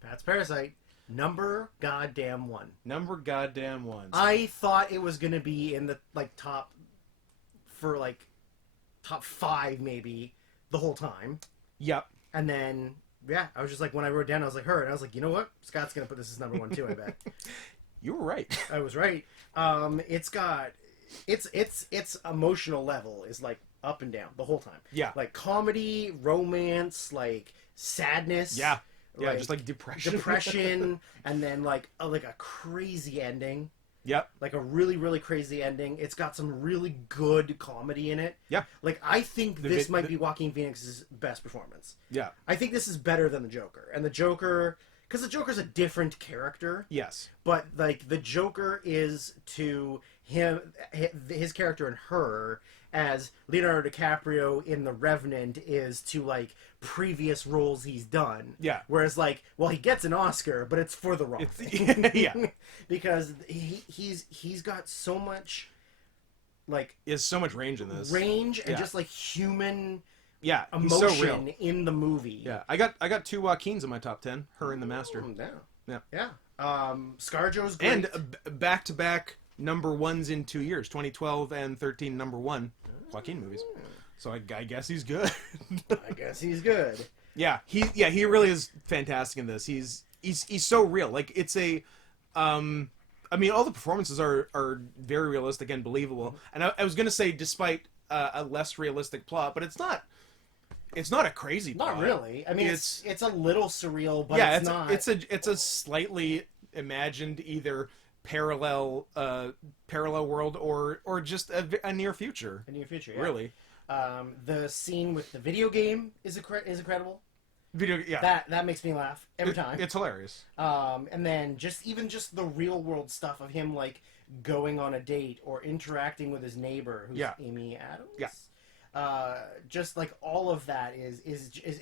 That's Parasite. Number goddamn one. Number goddamn one. I thought it was gonna be in the like top 5 maybe the whole time. Yep. And then I was just like, when I wrote down, I was like, her, and I was like, you know what? Scott's gonna put this as number 1 too. I bet. You were right. I was right. It's got its emotional level is like up and down the whole time. Yeah. Like comedy, romance, like sadness. Yeah. Yeah, like, just like depression, and then like a crazy ending. Yep. Like a really, really crazy ending. It's got some really good comedy in it. Yeah. Like, I think this might be Joaquin Phoenix's best performance. Yeah. I think this is better than the Joker. And the Joker, because the Joker's a different character. Yes. But like the Joker is to him, his character in Her, as Leonardo DiCaprio in The Revenant is to like previous roles he's done. Yeah. Whereas like, well, he gets an Oscar, but it's for the wrong thing. Yeah. Because he's got so much like He has so much range in this. Range and just like human he's so real. emotion in the movie. Yeah. I got 2 Joaquins in my top 10. Her and The Master. Yeah. ScarJo's great. And back-to-back number 1s in 2 years, 2012 and 13 number 1 Joaquin movies. So I guess he's good. I guess he's good. Yeah, he really is fantastic in this. He's so real. Like it's a I mean, all the performances are very realistic and believable. And I was gonna say, despite a less realistic plot, but it's not a crazy plot. Not really. I mean, it's a little surreal, but it's not. It's a slightly imagined either parallel world or just a near future. A near future, yeah. Really. The scene with the video game is incredible. Yeah. That makes me laugh every time. It's hilarious. And then just the real world stuff of him like going on a date or interacting with his neighbor, who's Amy Adams. Yeah. Just like all of that is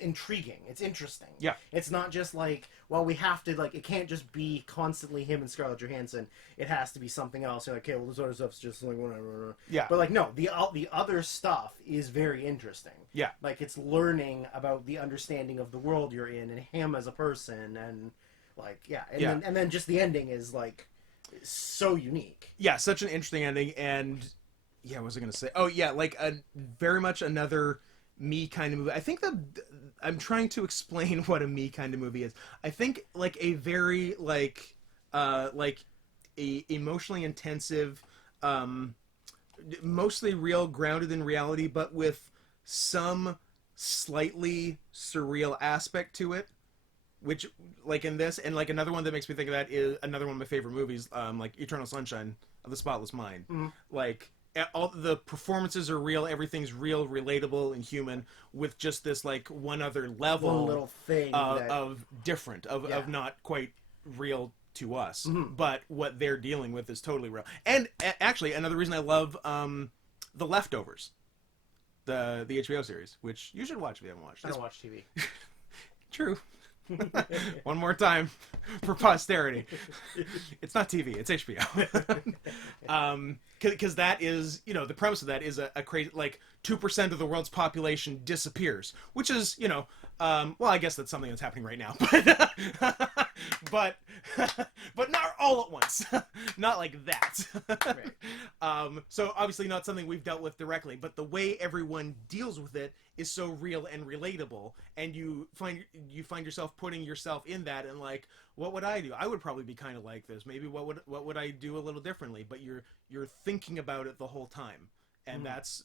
intriguing. It's interesting. Yeah. It's not just like, well, we have to like, it can't just be constantly him and Scarlett Johansson. It has to be something else. You're like, okay, well, this other stuff's just like whatever. Yeah. But like, no, the other stuff is very interesting. Yeah. Like it's learning about the understanding of the world you're in and him as a person, and like and then just the ending is like so unique. Yeah, such an interesting ending. And yeah, what was I going to say? Oh, yeah, like very much another me kind of movie. I think I'm trying to explain what a me kind of movie is. I think like a very like a emotionally intensive, um, mostly real, grounded in reality, but with some slightly surreal aspect to it. Which, like in this, and like another one that makes me think of that is another one of my favorite movies, like Eternal Sunshine of the Spotless Mind. Mm. Like all the performances are real, everything's real, relatable, and human, with just this like one other level One little thing that, of different, yeah. of not quite real to us, Mhm. but what they're dealing with is totally real. And actually, another reason I love The Leftovers, the HBO series, which you should watch if you haven't watched. I don't watch TV. True. One more time for posterity. It's not TV, it's HBO. Because that is, the premise of that is a crazy, like 2% of the world's population disappears, which is, well, I guess that's something that's happening right now, but but not all at once, not like that. Right. So obviously not something we've dealt with directly, but the way everyone deals with it is so real and relatable, and you find yourself putting yourself in that, and like, what would I do? I would probably be kind of like this. Maybe what would I do a little differently? But you're thinking about it the whole time, and that's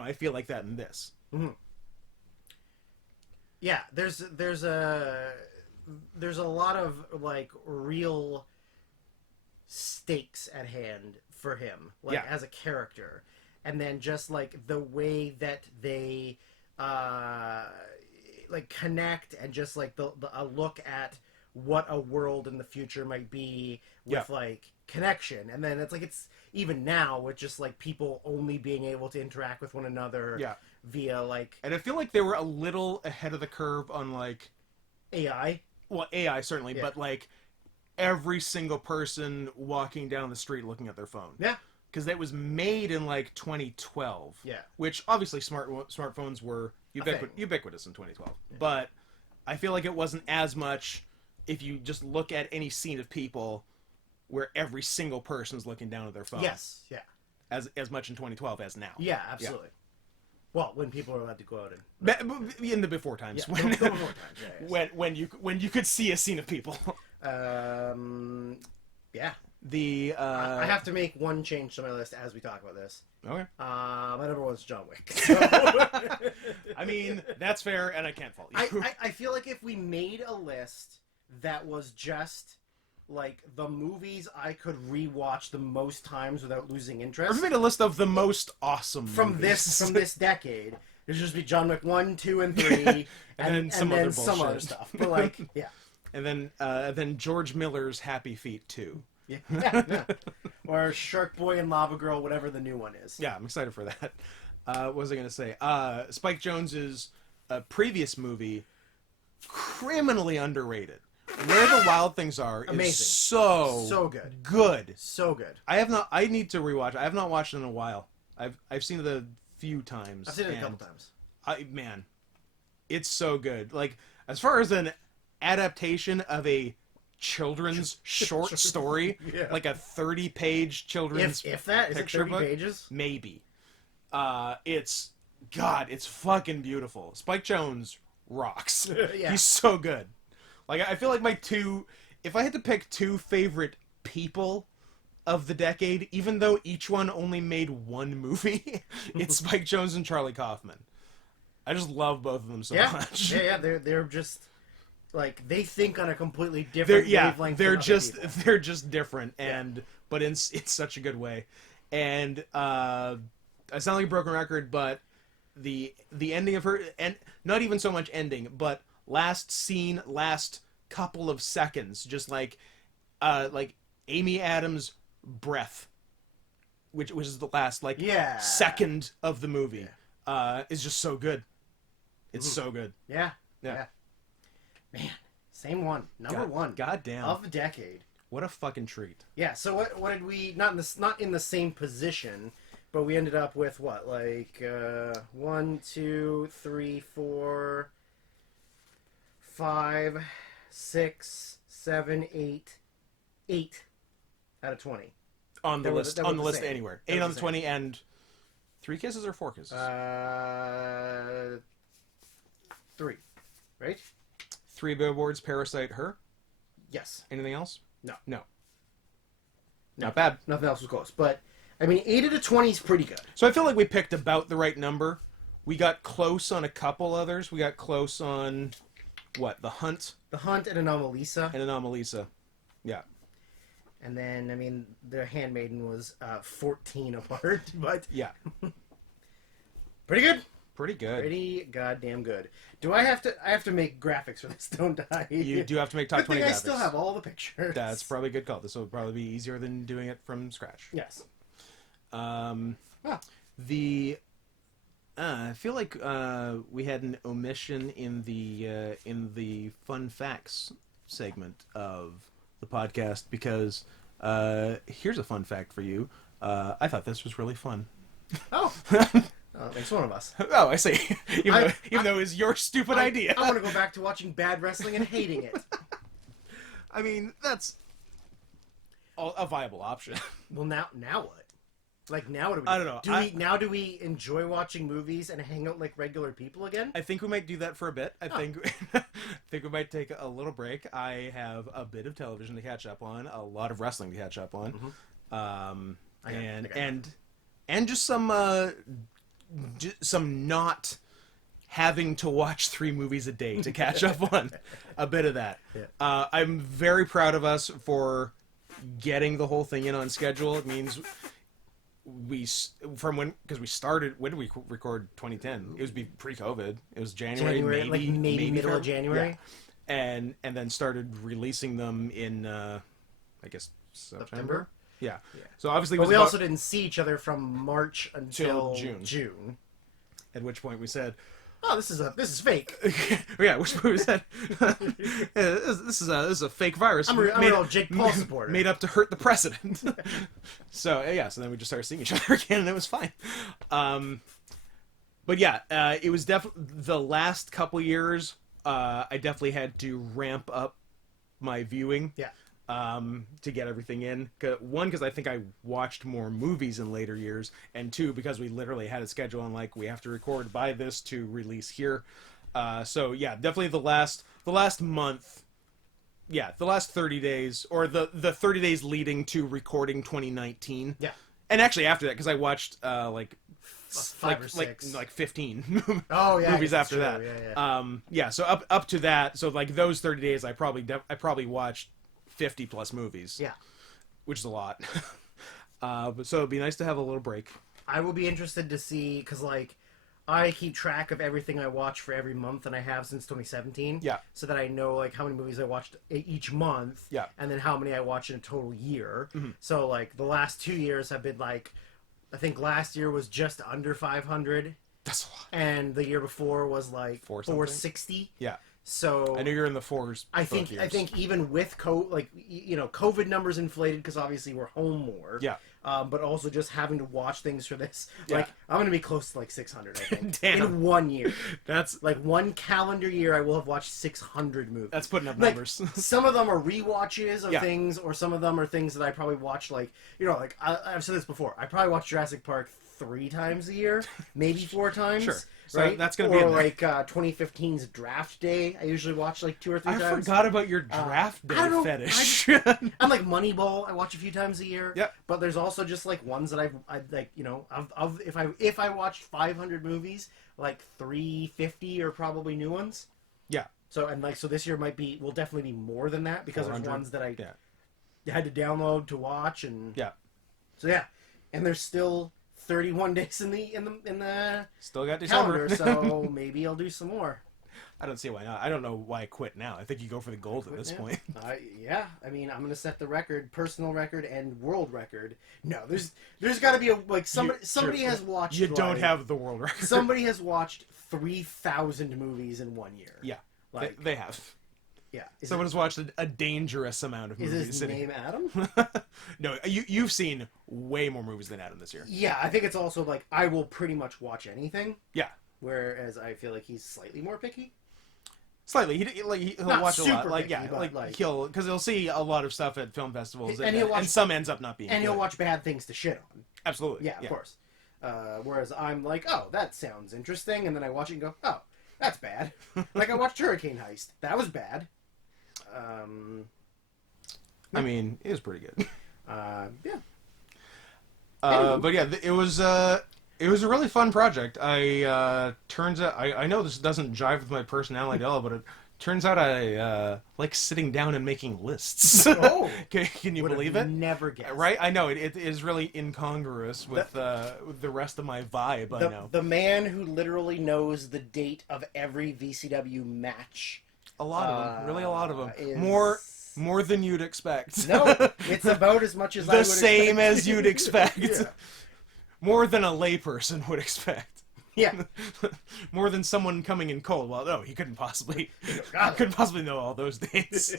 I feel like that in this. Mm-hmm. Yeah, there's a lot of like real stakes at hand for him, like as a character, and then just like the way that they like connect, and just like a look at what a world in the future might be with like connection, and then it's like it's even now with just like people only being able to interact with one another via like, and I feel like they were a little ahead of the curve on like AI. Well, AI certainly, but like every single person walking down the street looking at their phone. Yeah. Because that was made in like 2012. Yeah. Which obviously smartphones were ubiquitous in 2012. Yeah. But I feel like it wasn't as much if you just look at any scene of people where every single person's looking down at their phone. Yes. Yeah. As much in 2012 as now. Yeah, absolutely. Yeah. Well, when people are allowed to go out and in the before times, when you could see a scene of people. Yeah. I have to make one change to my list as we talk about this. Okay. My number one's John Wick. So. I mean, that's fair, and I can't fault you. I feel like if we made a list that was just like the movies I could rewatch the most times without losing interest. Or if we made a list of the most awesome movies from this decade, it'd just be John Wick 1, 2, and 3, and then some other stuff. But like, yeah. And then George Miller's Happy Feet 2. Yeah. Or Shark Boy and Lava Girl, whatever the new one is. Yeah, I'm excited for that. What was I going to say? Spike Jonze's previous movie, criminally underrated. Where the Wild Things Are Amazing. Is so good. So good. I need to rewatch. I have not watched it in a while. I've seen it a few times. I've seen it a couple times. Man, it's so good. Like, as far as an adaptation of a children's short story, like a 30-page children's if that is picture 30 book, pages, maybe. It's fucking beautiful. Spike Jonze rocks. Yeah. He's so good. Like, I feel like if I had to pick two favorite people of the decade, even though each one only made one movie, it's Spike Jonze and Charlie Kaufman. I just love both of them so much. Yeah, they're just like, they think on a completely different wavelength. They're just different, but in such a good way. And I sound like a broken record, but the ending of her, and not even so much ending, but last scene, last couple of seconds, just like Amy Adams' breath, which is the last second of the movie, is just so good. It's so good. Yeah. Man, same one. Number one. Goddamn. Of the decade. What a fucking treat. Yeah. So what did we not in the same position, but we ended up with what, like 1, 2, 3, 4, 5, 6, 7, 8 out of 20 on the list. On the list anywhere. 8 on the 20 and 3 kisses or 4 kisses? 3, right? 3 billboards, Parasite, Her. Yes. Anything else? No. No. No. Not bad. Nothing else was close. But, I mean, 8 out of 20 is pretty good. So I feel like we picked about the right number. We got close on a couple others. We got close on, what, The Hunt? The Hunt and Anomalisa. And Anomalisa. Yeah. And then, I mean, The Handmaiden was 14 apart, but Yeah. pretty good. Pretty good. Pretty goddamn good. I have to make graphics for this, don't I? You do have to make top Good 20 thing graphics. I still have all the pictures. That's probably a good call. This will probably be easier than doing it from scratch. Yes. The I feel like we had an omission in the fun facts segment of the podcast because here's a fun fact for you. I thought this was really fun. Oh. Makes one of us. Oh, I see. Even though it was your stupid idea. I want to go back to watching bad wrestling and hating it. I mean, that's a viable option. Well, now what? Like, now what do we do? I don't know. Do we enjoy watching movies and hang out like regular people again? I think we might do that for a bit. I think we might take a little break. I have a bit of television to catch up on, a lot of wrestling to catch up on, and just some not having to watch 3 movies a day to catch up on a bit of that. Yeah. I'm very proud of us for getting the whole thing in on schedule. It means because we started, when did we record 2010? It was pre-COVID. It was January maybe middle of January. Yeah. And then started releasing them in I guess September. Yeah. So obviously, but we also didn't see each other from March until June. At which point we said, "Oh, this is fake." Yeah, which point we said, "This is a fake virus." I'm a real Jake Paul supporter, made up to hurt the president. So then we just started seeing each other again, and it was fine. But yeah, it was definitely the last couple years. I definitely had to ramp up my viewing. Yeah. To get everything in. One, because I think I watched more movies in later years, and 2, because we literally had a schedule on like we have to record by this to release here. So yeah, definitely the last month. Yeah, the last 30 days, or the 30 days leading to recording 2019. Yeah. And actually after that, because I watched like 5 or 6, like 15 movies after that. Yeah. So up to that, so like those 30 days, I probably watched 50 plus movies. Yeah. Which is a lot. But so it'd be nice to have a little break. I will be interested to see, because like I keep track of everything I watch for every month, and I have since 2017. Yeah. So that I know like how many movies I watched each month. Yeah. And then how many I watch in a total year. Mm-hmm. So like the last 2 years have been like, I think last year was just under 500. That's a lot. And the year before was like 460. Yeah. So I know you're in the 4s. I think even with COVID numbers inflated because obviously we're home more. Yeah. But also just having to watch things for this, Yeah. like I'm gonna be close to like 600. I think Damn. in 1 year. That's Like 1 calendar year, I will have watched 600 movies. That's putting up Like, numbers. Some of them are rewatches of Yeah. things, or some of them are things that I probably watched. Like like I've said this before. I probably watch Jurassic Park 3 times a year, maybe 4 times. Sure. So right? that's gonna be in there. like 2015's Draft Day. I usually watch like 2 or 3 I times. forgot about your draft day I don't- fetish. I'm like Moneyball. I watch a few times a year. Yep. But there's also just like ones that I like. If I watched 500 movies, like 350 are probably new ones. Yeah. So this year will definitely be more than that because there's 400. ones that I had to download to watch and Yeah. So yeah, and there's still 31 days in the Still got December. calendar, so maybe I'll do some more. I don't see why not. I don't know why I quit now. I think you go for the gold at this point. Yeah. I mean, I'm gonna set the record, personal record and world record. No, there's got to be somebody has watched. You don't have the world record. Somebody has watched 3,000 movies in 1 year. Yeah, Like they have. yeah. Someone has watched a dangerous amount of movies. Is his name Adam? No, you've seen way more movies than Adam this year. Yeah, I think it's also like I will pretty much watch anything. Yeah. Whereas I feel like he's slightly more picky. Slightly, he'll Not watch a lot. super Like picky, but he'll see a lot of stuff at film festivals, And he'll watch- and some ends up not being. And he'll good. watch bad things to shit on. Absolutely. Yeah, of course. Whereas I'm like, oh, that sounds interesting, and then I watch it and go, oh, that's bad. Like I watched Hurricane Heist. That was bad. I mean, it was pretty good. Yeah. But yeah, it was a really fun project. Turns out I know this doesn't jive with my personality at all, but it turns out I like sitting down and making lists. Oh, can you believe it? Never guessed. Right? I know it is really incongruous with the rest of my vibe. I know the man who literally knows the date of every VCW match. a lot of them, really a lot of them. Is... More than you'd expect. No, it's about as much as I would the same expect. as you'd expect. Yeah. More than a layperson would expect. Yeah. More than someone coming in cold. Well, no, he couldn't possibly know all those dates.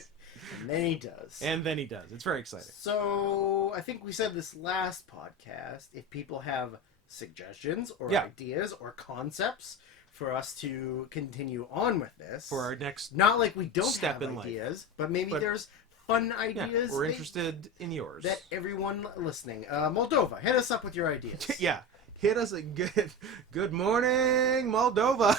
And then he does. And then he does. It's very exciting. So, I think we said this last podcast, if people have suggestions or ideas or concepts for us to continue on with this. For our next not like we don't step have in ideas, but maybe there's fun ideas. We're interested in yours. That everyone listening. Moldova, hit us up with your ideas. Yeah. Hit us a good morning, Moldova.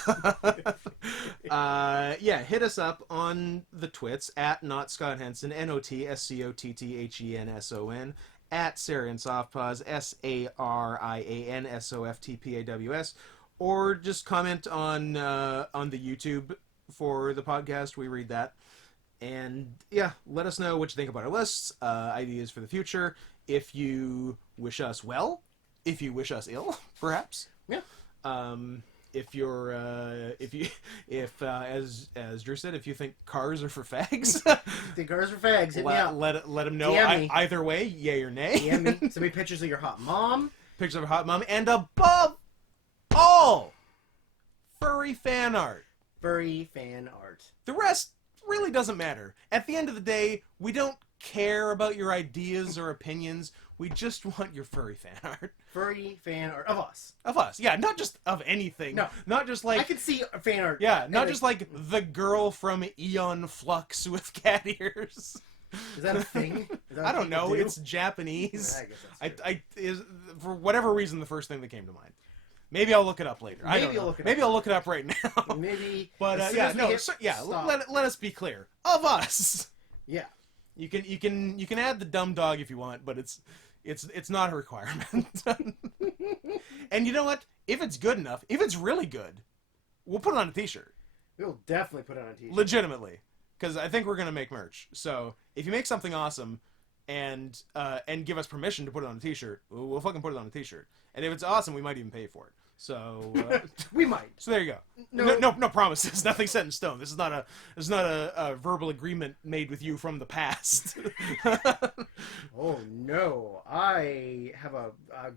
Hit us up on the twits at not Scott Henson, NOTSCOTTHENSON, at Sarian Softpaws, SARIANSOFTPAWS, or just comment on the YouTube for the podcast. We read that. And yeah, let us know what you think about our lists, ideas for the future. If you wish us well, if you wish us ill, perhaps. Yeah. If you're, as Drew said, if you think cars are for fags, think cars are fags, hit me up. Let them know either way, yay or nay. DM me. Send me pictures of your hot mom. Pictures of a hot mom, and above all, furry fan art. Furry fan art. The rest really doesn't matter. At the end of the day, we don't care about your ideas or opinions. We just want your furry fan art. Furry fan art of us. Of us, yeah, not just of anything. No, not just like I can see fan art. Yeah, not just like the girl from Eon Flux with cat ears. Is that a thing? I don't know. It's Japanese. I guess that's true. I is for whatever reason the first thing that came to mind. Maybe I'll look it up later. I don't know. Maybe I'll look it up right now. Maybe. But let us be clear. Of us. Yeah. You can add the dumb dog if you want, but it's not a requirement. And you know what? If it's good enough, if it's really good, we'll put it on a t-shirt. We'll definitely put it on a t-shirt. Legitimately. Because I think we're going to make merch. So if you make something awesome and give us permission to put it on a t-shirt, we'll fucking put it on a t-shirt. And if it's awesome, we might even pay for it. So we might. So there you go. No promises. Nothing set in stone. This is not a verbal agreement made with you from the past. Oh no, I have a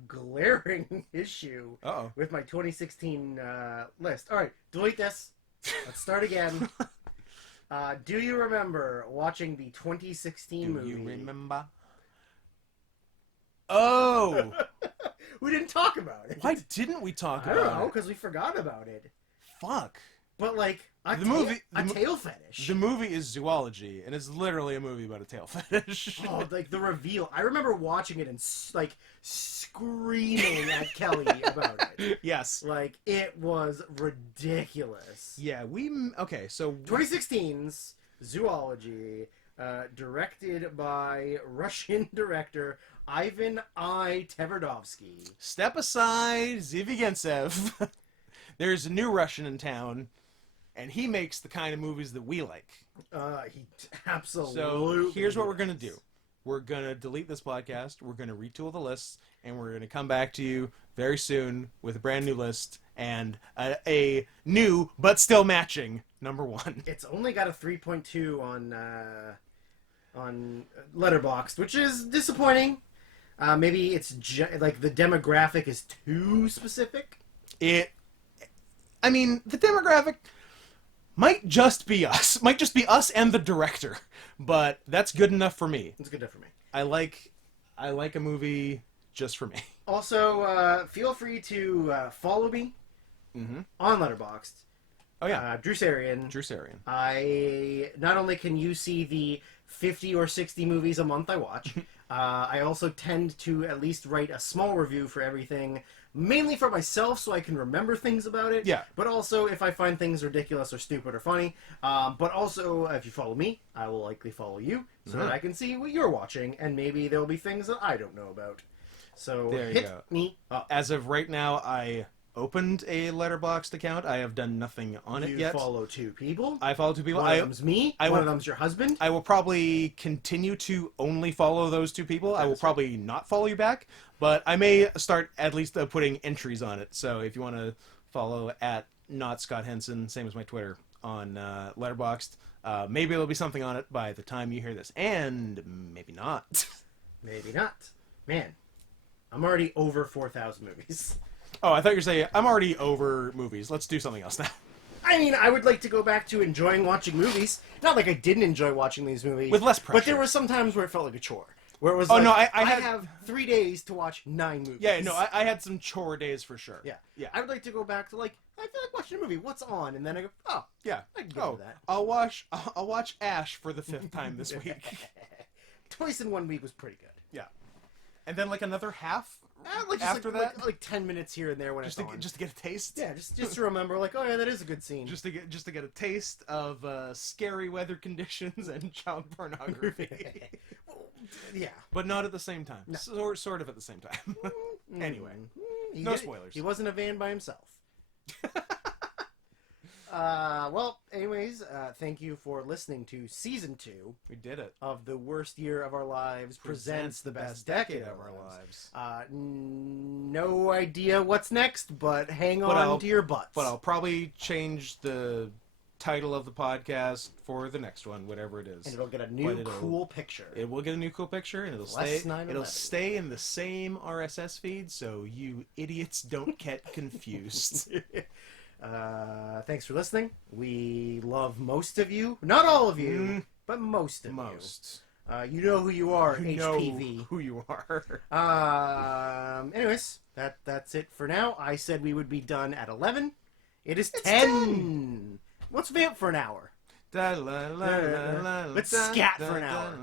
glaring issue with my 2016 list. All right, delete this. Let's start again. Do you remember watching the 2016 movie? Do you remember? Oh. We didn't talk about it. Why didn't we talk about it? I don't know, because we forgot about it. Fuck. But, like, a tail fetish. The movie is Zoology, and it's literally a movie about a tail fetish. Oh, like, the reveal. I remember watching it and, like, screaming at Kelly about it. Yes. Like, it was ridiculous. Yeah, okay, so... 2016's Zoology, directed by Russian director Ivan I. Tverdovsky. Step aside, Zivigentsev. There's a new Russian in town, and he makes the kind of movies that we like. He absolutely. So here's what we're gonna do. We're gonna delete this podcast. We're gonna retool the lists, and we're gonna come back to you very soon with a brand new list and a new but still matching number one. It's only got a 3.2 on Letterboxd, which is disappointing. Maybe it's like the demographic is too specific. The demographic might just be us. Might just be us and the director. But that's good enough for me. It's good enough for me. I like a movie just for me. Also, feel free to follow me on Letterboxd. Oh yeah, Drew Sarian. Drew Sarian. Not only can you see the 50 or 60 movies a month I watch, I also tend to at least write a small review for everything mainly for myself so I can remember things about it. Yeah. But also if I find things ridiculous or stupid or funny. But also if you follow me, I will likely follow you so that I can see what you're watching, and maybe there'll be things that I don't know about. So There you hit go. me up. As of right now, I opened a Letterboxd account. I have done nothing on it You yet. follow 2 people. I follow 2 people. One of them's me. I One will- of them's your husband. I will probably continue to only follow those 2 people. I will probably not follow you back, but I may start at least putting entries on it. So if you want to follow at not Scott Henson, same as my Twitter on Letterboxd, maybe there'll be something on it by the time you hear this, and maybe not. Maybe not. Man, I'm already over 4,000 movies. Oh, I thought you were saying I'm already over movies. Let's do something else now. I mean, I would like to go back to enjoying watching movies. Not like I didn't enjoy watching these movies. With less But there pressure. were some times where it felt like a chore. Where it was Oh, like, no, I I had- have 3 days to watch 9 movies. Yeah, no, I had some chore days for sure. Yeah. Yeah. I would like to go back to, like, I feel like watching a movie. What's on? And then I go, oh, Yeah. I can get Oh, into that. I'll watch Ash for the 5th time this week. Twice in 1 week was pretty good. Yeah. And then like another half Like just after like, that, like 10 minutes here and there when just it's to on. just to get a taste. Yeah, just to remember, like, oh yeah, that is a good scene. Just to get a taste of scary weather conditions and child pornography, yeah. but not at the same time. Sort of at the same time. Anyway, no spoilers. He wasn't a van by himself. Well, anyways, thank you for listening to Season 2 we did it. of The Worst Year of Our Lives presents The Best Decade of Our Lives. No idea what's next, but hang on to your butts. But I'll probably change the title of the podcast for the next one, whatever it is. And it'll get a new cool picture. It will get a new cool picture, and it'll Less stay. 9/11. It'll stay in the same RSS feed, so you idiots don't get confused. Thanks for listening. We love most of you. Not all of you, but most of Most. you. You know who you are, You HPV. know who you are. Anyways, that's it for now. I said we would be done at 11. It is 10. Let's vamp for an hour. Let's scat for an hour.